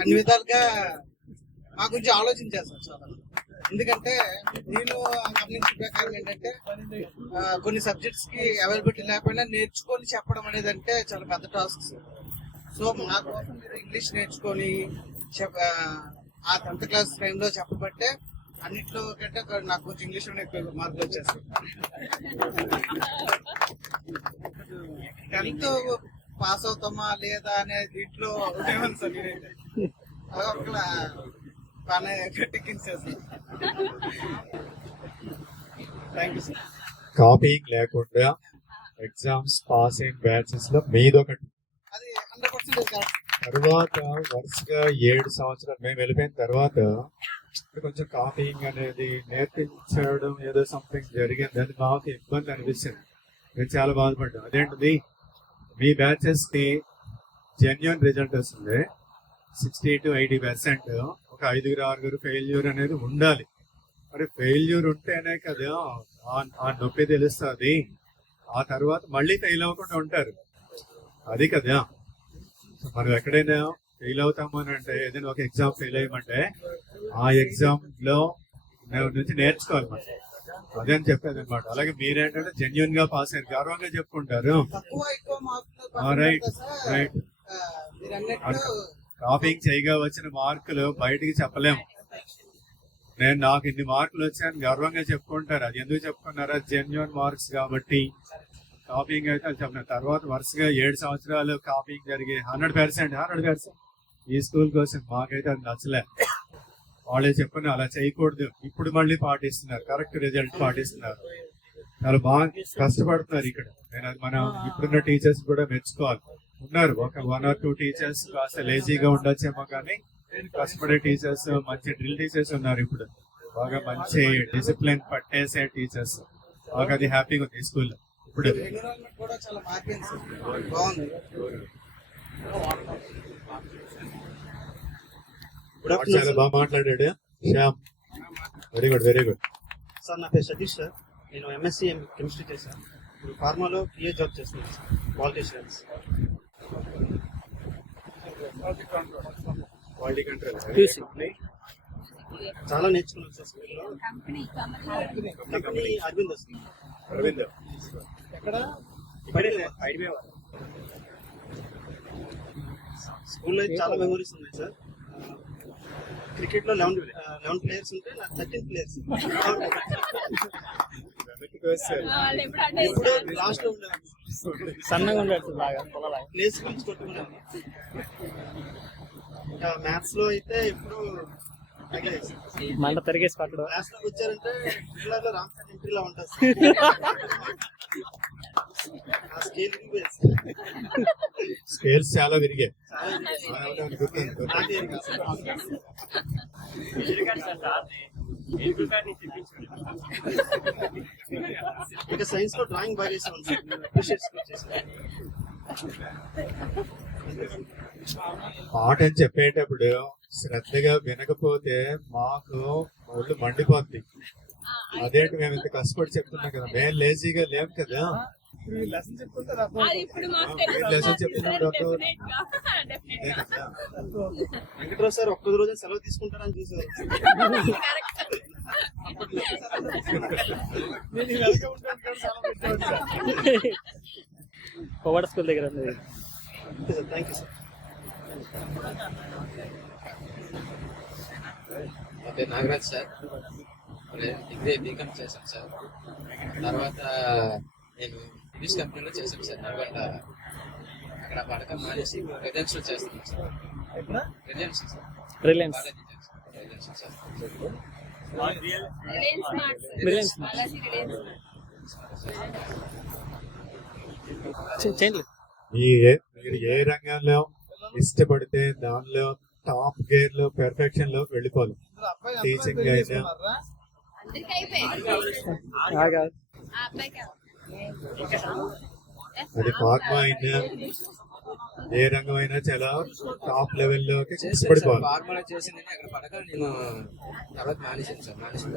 అన్ని విధాలుగా మా గురించి ఆలోచించారు సార్ చాలా. ఎందుకంటే నేను గమనించిన ప్రకారం ఏంటంటే కొన్ని సబ్జెక్ట్స్ కి అవైలబిలిటీ లేకపోయినా నేర్చుకొని చెప్పడం అనేది అంటే చాలా పెద్ద టాస్క్ సార్. సో మా కోసం మీరు ఇంగ్లీష్ నేర్చుకొని ఆ 10th class టైంలో చెప్పబట్టే అన్నిట్లో కంటే నాకు కొంచెం ఇంగ్లీష్ లోనే ఎక్కువ మార్కులు వచ్చేస్తాయి. 10th పాస్ అవుతామా లేదా అనే దీంట్లో ఉండేవాళ్ళు సార్ నేనైతే. అదొక బాగానే గట్టెక్కించేస్తాను. Thank you sir. కాపీయింగ్ లేకుండా ఎగ్జామ్స్ పాస్ అయిన బ్యాచెస్ లో మీదొకటి. అది 100% సార్. తర్వాత వరుసగా 7 సంవత్సరాలు మేము వెళ్ళిపోయిన తర్వాత కొంచెం కాపీయింగ్ అనేది నేర్పించడం ఏదో సంథింగ్ జరిగింది, అది మాకు ఇబ్బంది అనిపిస్తుంది. మేము చాలా బాధపడ్డాం. అదేంటిది, మీ బ్యాచెస్ కి జెన్యున్ రిజల్ట్ వస్తుంది, 60 to 80%. ఒక 5-6 ఫెయిల్యూర్ అనేది ఉండాలి. మరి ఫెయిల్యూర్ ఉంటేనే కదా ఆ నొప్పి తెలుస్తుంది. ఆ తర్వాత మళ్ళీ ఫెయిల్ అవ్వకుండా ఉంటారు, అది కదా. మనం ఎక్కడైనా ఫెయిల్ అవుతాము అని అంటే, ఏదైనా ఒక ఎగ్జామ్ ఫెయిల్ అయ్యమంటే ఆ ఎగ్జామ్ లో నుంచి నేర్చుకోవాలి మనం, అదే అని చెప్పేది అనమాట. అలాగే మీరేంటంటే జెన్యున్ గా పాస్ అయ్యారు, గర్వంగా చెప్పుకుంటారు. Right right. కాపీయింగ్ చేయగా వచ్చిన మార్కులు బయటికి చెప్పలేము. నాకు ఇన్ని మార్కులు వచ్చాయని గర్వంగా చెప్పుకుంటారు. అది ఎందుకు చెప్పుకున్నారా? జెన్యున్ మార్క్స్ కాబట్టి. కాపీయింగ్ అయితే అది చెప్పిన తర్వాత వరుసగా 7 సంవత్సరాలు కాపీయింగ్ జరిగి 100% ఈ స్కూల్ కోసం మాకైతే అది నచ్చలే. వాళ్ళే చెప్పిన అలా చేయకూడదు, ఇప్పుడు మళ్ళీ పాటిస్తున్నారు, కరెక్ట్ రిజల్ట్ పాటిస్తున్నారు. చాలా బాగా కష్టపడుతున్నారు ఇక్కడ. నేను అది మనం ఇప్పుడున్న టీచర్స్ కూడా మెచ్చుకోవాలి. ఉన్నారు ఒక 1 or 2 టీచర్స్ కాస్త లేజీగా ఉండొచ్చేమో, కానీ కష్టపడే టీచర్స్, మంచి డ్రిల్ టీచర్స్ ఉన్నారు ఇప్పుడు. బాగా మంచి డిసిప్లిన్ పట్టేసే టీచర్స్. బాగా అది హ్యాపీగా ఉంది ఈ స్కూల్లో ఇప్పుడు. ఎన్విరాన్మెంట్ కూడా చాలా మారింది సార్, బాగుంది. చాలా బాగా మాట్లాడాడు Shyam. Very good very good. Sir నా పేరు సతీష్ సార్. నేను ఎంఎస్సీ కెమిస్ట్రీ చేశాను. ఇప్పుడు ఫార్మాలో పిఏ జాబ్ చేస్తున్నాను sir, quality assurance. Quality control చాలా నేర్చుకున్నాను సార్ స్కూల్లో. Company Arvind sir. అరవింద్ ఎక్కడ? స్కూల్లో చాలా మెమరీస్ ఉన్నాయి సార్. క్రికెట్ లో 11 ప్లేయర్స్ ఉంటే నాకు 13 ప్లేయర్స్. లాస్ట్ లో సన్నగా ఉండదు బాగా ప్లేస్ గురించి కొట్టుకున్నాను. ఇంకా మ్యాథ్స్ లో అయితే ఎప్పుడు మంట తిరిగేసి పట్టడం. క్లాస్ లోకి వచ్చారంటే పిల్లలు రామ్సన్ ఎంట్రీలా ఉంటుంది. స్కేల్స్ చాలా విరిగాయి. ఇంకా సైన్స్ లో డ్రాయింగ్ బాగా చేసాం. పాట అని చెప్పేటప్పుడు శ్రద్ధగా వినకపోతే మాకు ఒళ్ళు మండిపోద్ది. అదేంటి మేము ఇంత కష్టపడి చెప్తున్నాం కదా, మేము లేజీగా లేం కదా. లెసన్ చెప్పుకుంటారు. లెసన్ చెప్తున్నాం. వెంకటరావు సార్ ఒక్క రోజు సెలవు తీసుకుంటారని చూసారు. కోవాడ స్కూల్ దగ్గర. Thank you sir. నా పేరు నాగరాజ్ సార్. డిగ్రీ బీకామ్ చేశాను సార్. తర్వాత నేను ఇంగ్లీష్ కంపెనీలో చేశాను సార్ నల్గొండ. అక్కడ పడకం మానేసి రిలయన్స్ లో చేస్తున్నాను sir. Reliance sir. Reliance sir. మీరు ఏ రంగంలో ఇష్టపడితే దానిలో టాప్ గేర్ లో పెర్ఫెక్షన్ లో వెళ్ళిపోవాలి. టీచింగ్ అయినా, అది ఫార్మా అయినా, ఏ రంగం అయినా చాలా టాప్ లెవెల్లోకి ఇష్టపడిపోవాలి. ఫార్మల్ చేసి నేను అక్కడ పడక నేను తర్వాత మానేశాను సార్. మానేసిన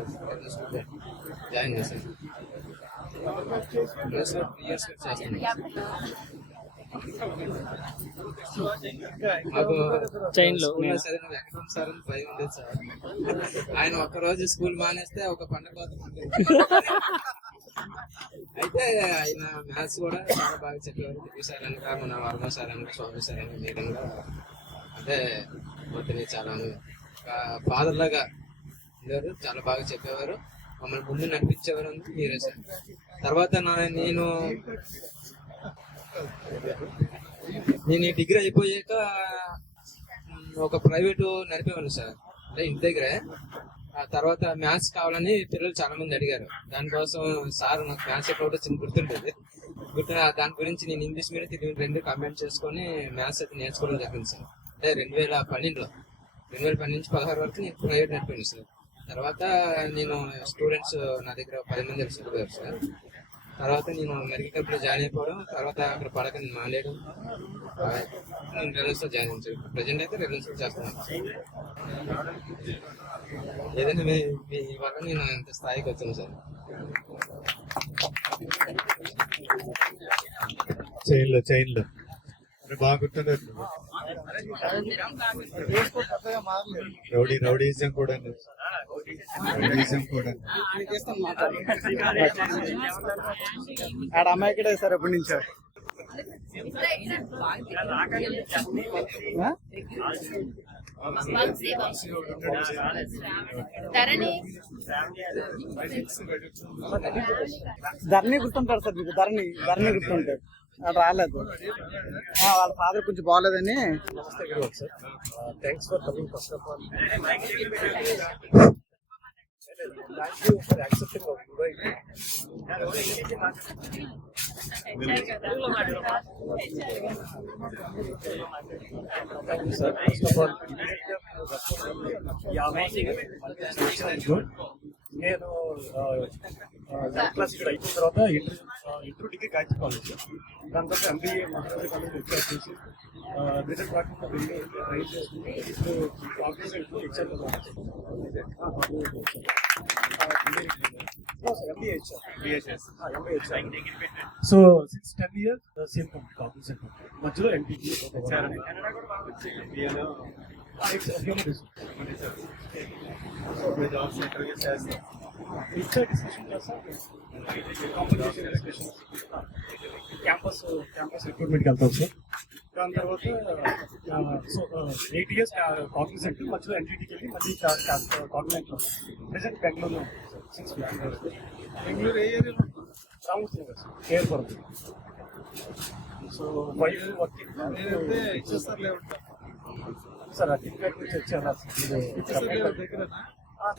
జాయిన్ చేశాను. మాకు చైన్ లో వెంకటరామ సార్ అని భయం ఉండేది సార్. ఆయన ఒక్కరోజు స్కూల్ మానేస్తే ఒక పండుగ అయితే ఆయన మ్యాథ్స్ కూడా చాలా బాగా చెప్పేవారు. దివ్య సార్ అనగా, మన వర్మ సార్ అనగా, స్వామి సార్ అనగా, మీరంగా అంటే చాలా ఫాదర్ లాగా ఉండేవారు, చాలా బాగా చెప్పేవారు, మమ్మల్ని ముందు నడిపించేవారు మీరే సార్. తర్వాత నేను ఈ డిగ్రీ అయిపోయాక ఒక ప్రైవేటు నడిపేవాళ్ళు సార్, అంటే ఇంటి దగ్గరే. ఆ తర్వాత మ్యాథ్స్ కావాలని పిల్లలు చాలా మంది అడిగారు. దానికోసం సార్ నాకు మ్యాథ్స్ ఎక్కడ చిన్న గుర్తుండేది. దాని గురించి నేను ఇంగ్లీష్ మీద తెలుగు రెండు కంబైన్ చేసుకొని మ్యాథ్స్ అయితే నేర్చుకోవడం జరిగింది సార్. అంటే 2012 నుంచి 16 వరకు నేను ప్రైవేట్ నడిపోయాను సార్. తర్వాత నేను స్టూడెంట్స్ నా దగ్గర 10 మంది చదివారు సార్. తర్వాత నేను మెడికల్ కంపెనీలో జాయిన్ అయిపోవడం, తర్వాత అక్కడ పడక నేను మానేయడం, నేను రిలయన్స్ లో జాయిన్ అయ్యాను సార్. ప్రజెంట్ అయితే రిలయన్స్ లో చేస్తున్నాను. ఏదైనా మీ వల్ల నేను ఇంత స్థాయికి వచ్చాను సార్. చైన్లో బాగా గుర్తున్నారు. రౌడీజం కూడా ఆడ అమ్మాయి కూడా సార్ ఎప్పటి నుంచో ధరణి గుర్తుంటారు సార్ మీకు. ధరణి గుర్తుంటారు. రాలేదు, వాళ్ళ ఫాదర్ కొంచెం బాగోలేదని. Thanks for coming first of all. Thank you for accepting our invite. Thank you, sir. First of all, నేను క్లాస్ ఇక్కడ అయిపోయిన తర్వాత ఇంటర్ డిగ్రీ గాయత్రి కాలేజ్, దాని తర్వాత MBA మహారాజా కాలేజ్ వచ్చేసి రిజల్ట్ రాకుండా వెళ్ళి ట్రై చేసుకుంటే ఇప్పుడు ఆఫీసెంట్లో exam MBA so 10 years same company Cognizant, మధ్యలో MBA క్యాంపస్ రిక్రూట్మెంట్కి వెళ్తాం సార్. దాని తర్వాత 8 years కాగ్నిజెంట్, మధ్యలో NTTకి వెళ్ళి మళ్ళీ కాగ్నిజెంట్లో ప్రెసెంట్ బెంగళూరులో 6 years. బెంగళూరు ఏ ఏరియాలో? Ramurthy Nagar sir, Kerpuram. So 5 years working sir. Ticket నుంచి వచ్చాను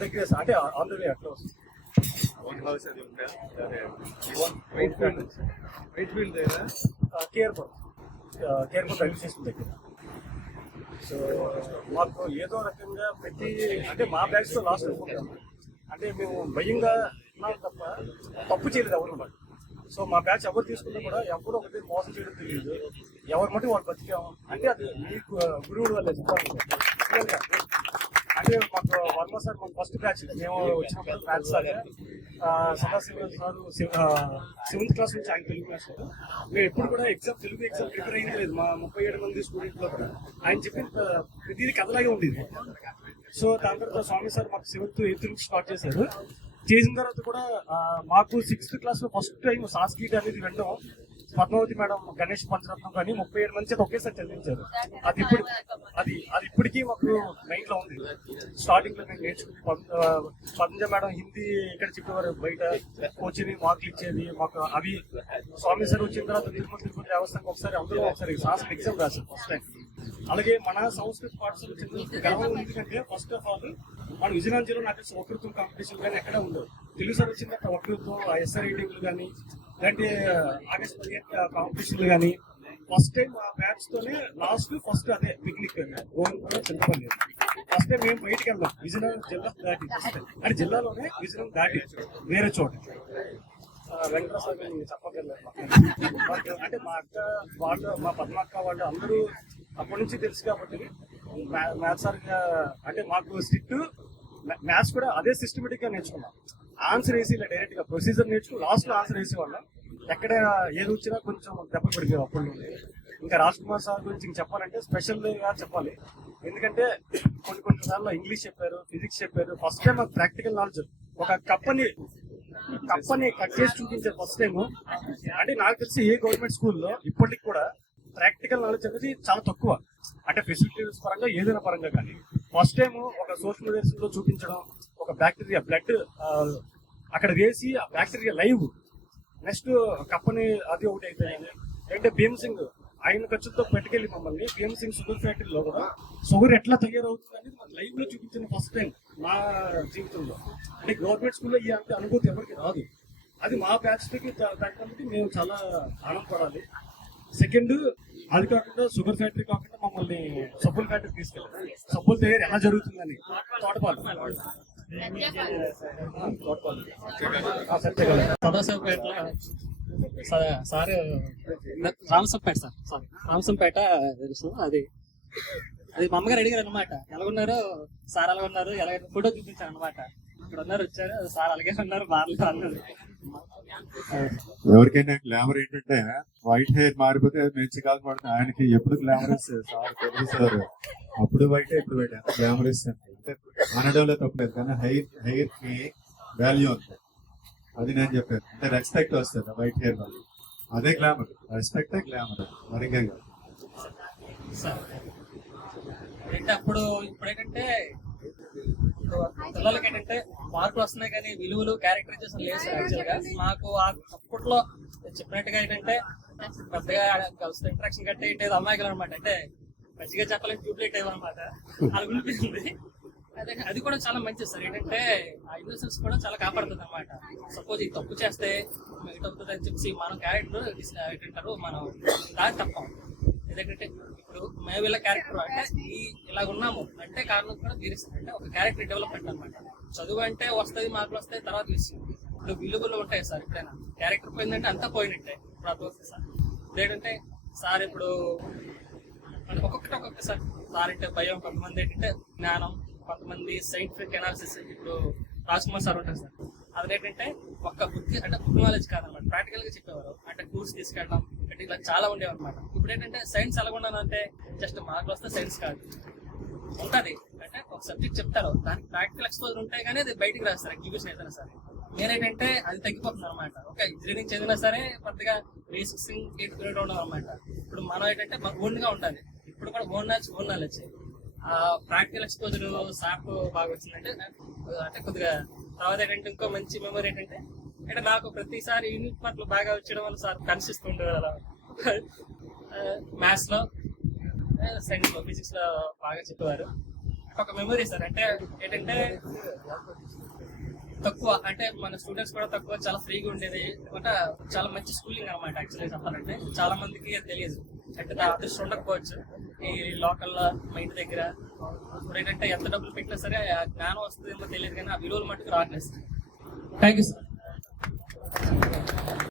దగ్గర సార్, అంటే ఆన్ ద వే అట్లా వస్తుంది. కేర్పురం రైల్వే స్టేషన్ దగ్గర. సో మాకు ఏదో రకంగా ప్రతి అంటే మా బ్యాగ్స్తో లాస్ట్ అనుకుంటాం, అంటే మేము భయంగా ఉన్నాం తప్ప తప్పు చేయలేదు ఎవరు మాకు. సో మా బ్యాచ్ ఎవరు తీసుకున్నా కూడా ఎవరు ఒకటి మోసం చేయడం తెలియదు, ఎవరి మట్టి వాళ్ళు బతికాము. అంటే అది మీకు గురువుడు వల్ల అంటే మాకు వర్మ సార్ మన ఫస్ట్ బ్యాచ్ మేము వచ్చినప్పుడు maths sir Sadashiv sir 7th class నుంచి ఆయన తెలుగు క్లాస్. మేము ఎప్పుడు కూడా తెలుగు ఎగ్జామ్ ప్రిపేర్ అయింది లేదు మా 37 మంది స్టూడెంట్లో కూడా. ఆయన చెప్పిన ప్రతిదీ కథలాగే ఉండేది. సో దాని తర్వాత స్వామి సార్ మాకు 7th 8th నుంచి స్టార్ట్ చేశారు. చేసిన తర్వాత కూడా మాకు 6th క్లాస్ లో ఫస్ట్ టైం సాంస్క్రిట్ అనేది వినడం, పద్మావతి మేడం, గణేష్ పంచరత్నం కానీ 37 మంది చేత ఒకేసారి చదివించారు. అది ఇప్పటికీ మాకు మైండ్ లో ఉంది. స్టార్టింగ్ లో మేము నేర్చుకుని పద్మజ మేడం హిందీ ఇక్కడ చెప్పేవారు, బయట కోచింగ్ మార్కులు ఇచ్చేది మాకు. అవి స్వామి సార్ వచ్చిన తర్వాత తిరుపతి దేవస్థానం ఒకసారి సాంస్క్రిట్ ఎగ్జామ్ రాశారు ఫస్ట్ టైం. అలాగే మన సంస్కృత పాఠశాల చిన్న గర్వం ఎందుకంటే ఫస్ట్ ఆఫ్ ఆల్ మన విజయనగరం జిల్లా నాకు తెలిసి వక్తృత్వం కాంపిటీషన్ కానీ ఎక్కడ ఉండదు. తెలుగు సార్ వచ్చిన తర్వాత వక్తృత్వం, SR రైటింగ్లు కానీ ఇలాంటి ఆగస్ట్ 15 కాంపిటీషన్లు కానీ ఫస్ట్ టైం ఆ బ్యాచ్ తోనే ఫస్ట్ అదే పిక్నిక్ చింతపల్లి. ఫస్ట్ టైం మేము బయటకు వెళ్దాం విజయనగరం జిల్లా దాటి, అంటే జిల్లాలోనే విజయనగరం దాటి వేరే చోట. వెంకటేశ్వర చెప్పగలరు అంటే మా అక్క వాళ్ళు, మా పద్మక్క వాళ్ళు అందరూ అప్పటి నుంచి తెలుసు కాబట్టి మ్యాథ్స్ సార్ అంటే మాకు స్ట్రిక్ట్. మ్యాథ్స్ కూడా అదే సిస్టమేటిక్ గా నేర్చుకున్నాం. ఆన్సర్ వేసి ఇలా డైరెక్ట్ గా ప్రొసీజర్ నేర్చుకుని లాస్ట్ లో ఆన్సర్ వేసేవాళ్ళం. ఎక్కడ ఏది వచ్చినా కొంచెం దెబ్బలు పడిపోయాం అప్పటి నుండి. ఇంకా రాజ్ కుమార్ సార్ గురించి చెప్పాలంటే స్పెషల్ గా చెప్పాలి. ఎందుకంటే కొన్ని సార్లు ఇంగ్లీష్ చెప్పారు, ఫిజిక్స్ చెప్పారు. ఫస్ట్ టైం మాకు ప్రాక్టికల్ నాలెడ్జ్ ఒక కప్పని కట్ చేసి చూపించారు ఫస్ట్ టైం. అంటే నాకు తెలిసి ఏ గవర్నమెంట్ స్కూల్లో ఇప్పటికి కూడా ప్రాక్టికల్ నాలెడ్జ్ అనేది చాలా తక్కువ. అంటే ఫెసిలిటీస్ పరంగా ఏదైనా పరంగా కానీ ఫస్ట్ టైం ఒక సోషల్ మీడియాస్ లో చూపించడం, ఒక ఒక బ్యాక్టీరియా బ్లడ్ అక్కడ వేసి ఆ బ్యాక్టీరియా లైవ్. నెక్స్ట్ కప్పని అది ఒకటి అయిపోయింది. అంటే భీమసింగ్ ఆయన ఖర్చుతో పెట్టుకెళ్ళి మమ్మల్ని భీమసింగ్ షుగర్ ఫ్యాక్టరీలో కూడా షుగర్ ఎట్లా తయారవుతుంది అనేది మాకు లైవ్ లో చూపించిన ఫస్ట్ టైం మా జీవితంలో. అంటే గవర్నమెంట్ స్కూల్లో ఈ అంత అనుభూతి ఎవరికి రాదు. అది మా బ్యాచ్ కి తగ్గడానికి మేము చాలా ఆనందపడాలి. సెకండ్, అది కాకుండా షుగర్ ఫ్యాక్టరీ కాకుండా మమ్మల్ని సబ్బుల ఫ్యాక్టరీ తీసుకెళ్ళారు. సబ్బుల తయారు ఎలా జరుగుతుందని తోటపాలు సదాశివపేటలో సార్ రామసంపేట రామసంపేట తెలుసు. అది మా అమ్మగారు అడిగారు అనమాట, ఎలాగున్నారు సార్, ఎలా ఉన్నారు, ఎలా ఫోటో చూపించారు అనమాట. ఇక్కడ ఉన్నారు, వచ్చారు సార్ అలాగే ఉన్నారు, బార్లు అన్నారు. ఎవరికైనా గ్లామర్ ఏంటంటే వైట్ హెయిర్ మారిపోతే అది మంచి కాదు పడుతుంది. ఆయనకి ఎప్పుడు గ్లామరస్ సార్ తెలుసు సార్, అప్పుడు వైట్ ఇప్పుడు వైట్ గ్లామరస్ అంటే అనడంలో తప్పలేదు, కానీ హెయిర్ కి వాల్యూ ఉంది. అది నేను చెప్పాను. అంటే రెస్పెక్ట్ వస్తుంది వైట్ హెయిర్ వల్ల. అదే గ్లామర్, రెస్పెక్ట్ గ్లామర్ మరిగా అంటే అప్పుడు ఇప్పుడేంటంటే పిల్లలకి ఏంటంటే మార్కులు వస్తున్నాయి కానీ విలువలు క్యారెక్టరైజేషన్ లేదు సార్. యాక్చువల్ గా మాకు అప్పట్లో చెప్పినట్టుగా ఏంటంటే పెద్దగా ఇంట్రాక్షన్ కట్టే ఇటు అమ్మాయిలు అనమాట. అంటే మంచిగా చెప్పాలంటే ట్యూబ్లైట్ అయ్యమన్నమాట. అది అనిపిస్తుంది. అది కూడా చాలా మంచిది సార్. ఏంటంటే ఆ ఇన్నోసెన్స్ కూడా చాలా కాపాడుతుంది అనమాట. సపోజ్ ఇది తప్పు చేస్తే ఇటు అవుతుంది అని చెప్పి మనం క్యారెక్టర్ ఏంటంటారు, మనం దాని తప్పం. ఎందుకంటే ఇప్పుడు మేము వీళ్ళ క్యారెక్టర్ అంటే ఇలాగ ఉన్నాము అంటే కారణం కూడా తీరుస్తుంది. అంటే ఒక క్యారెక్టర్ డెవలప్మెంట్ అనమాట. చదువు అంటే వస్తుంది, మార్కులు వస్తాయి, తర్వాత విషయం. ఇప్పుడు విలువలు ఉంటాయి సార్. ఎప్పుడైనా క్యారెక్టర్ పోయిందంటే అంతా పోయినట్టే. ఇప్పుడు అది వస్తుంది సార్. ఏంటంటే సార్ ఇప్పుడు అంటే ఒక్కొక్కటి సార్. సార్ అంటే భయం, కొంతమంది ఏంటంటే జ్ఞానం, కొంతమంది సైంటిఫిక్ అనాలిసిస్. ఇప్పుడు రాజ్ కుమార్ సార్ ఉంటారు సార్. అదేంటంటే ఒక్క బుద్ధి అంటే బుక్ నాలెడ్జ్ కాదనమాట, ప్రాక్టికల్ గా చెప్పేవారు. అంటే టూర్స్ తీసుకెళ్ళడం అంటే ఇలా చాలా ఉండేవి అనమాట. ఇప్పుడు ఏంటంటే సైన్స్ ఎలా ఉన్నానంటే జస్ట్ మార్కులు వస్తే సైన్స్ కాదు, ఉంటది. అంటే ఒక సబ్జెక్ట్ చెప్తారు, దానికి ప్రాక్టికల్ ఎక్స్పోజర్ ఉంటాయి కానీ అది బయటకు రాస్తారు ఎగ్జిబిషన్ ఏదైనా సరే. నేనేంటంటే అది తగ్గిపోతుంది అనమాట. ఒక ఇంజనీరింగ్ చదివినా సరే పెద్దగా బేసిక్స్ ఉండడం అనమాట. ఇప్పుడు మనం ఏంటంటే ఓన్ గా ఉండాలి. ఇప్పుడు కూడా ఓన్ నాలెడ్జ్ ఆ ప్రాక్టికల్ ఎక్స్పోజర్ సార్ బాగా వచ్చిందంటే అంటే కొద్దిగా. తర్వాత ఏంటంటే ఇంకో మంచి మెమరీ ఏంటంటే అంటే నాకు ప్రతిసారి యూనిట్ మార్కులు బాగా వచ్చేయడం వల్ల సార్ కనిపిస్తుండేవారు అలా. మ్యాథ్స్ లో, సైన్స్ లో, ఫిజిక్స్ లో బాగా చెప్పేవారు. ఒక మెమరీ సార్. అంటే ఏంటంటే తక్కువ అంటే మన స్టూడెంట్స్ కూడా తక్కువ, చాలా ఫ్రీగా ఉండేది. అంటే చాలా మంచి స్కూలింగ్ అనమాట. యాక్చువల్గా చెప్పాలంటే చాలా మందికి అది తెలియదు. అంటే అదృష్టం ఉండకపోవచ్చు ఈ లోకల్ మా ఇంటి దగ్గర. ఇప్పుడు ఏంటంటే ఎంత డబ్బులు పెట్టినా సరే ఆ జ్ఞానం వస్తుందేమో తెలియదు కానీ ఆ విలువలు మట్టుకు రావట్లేదు. Thank you sir.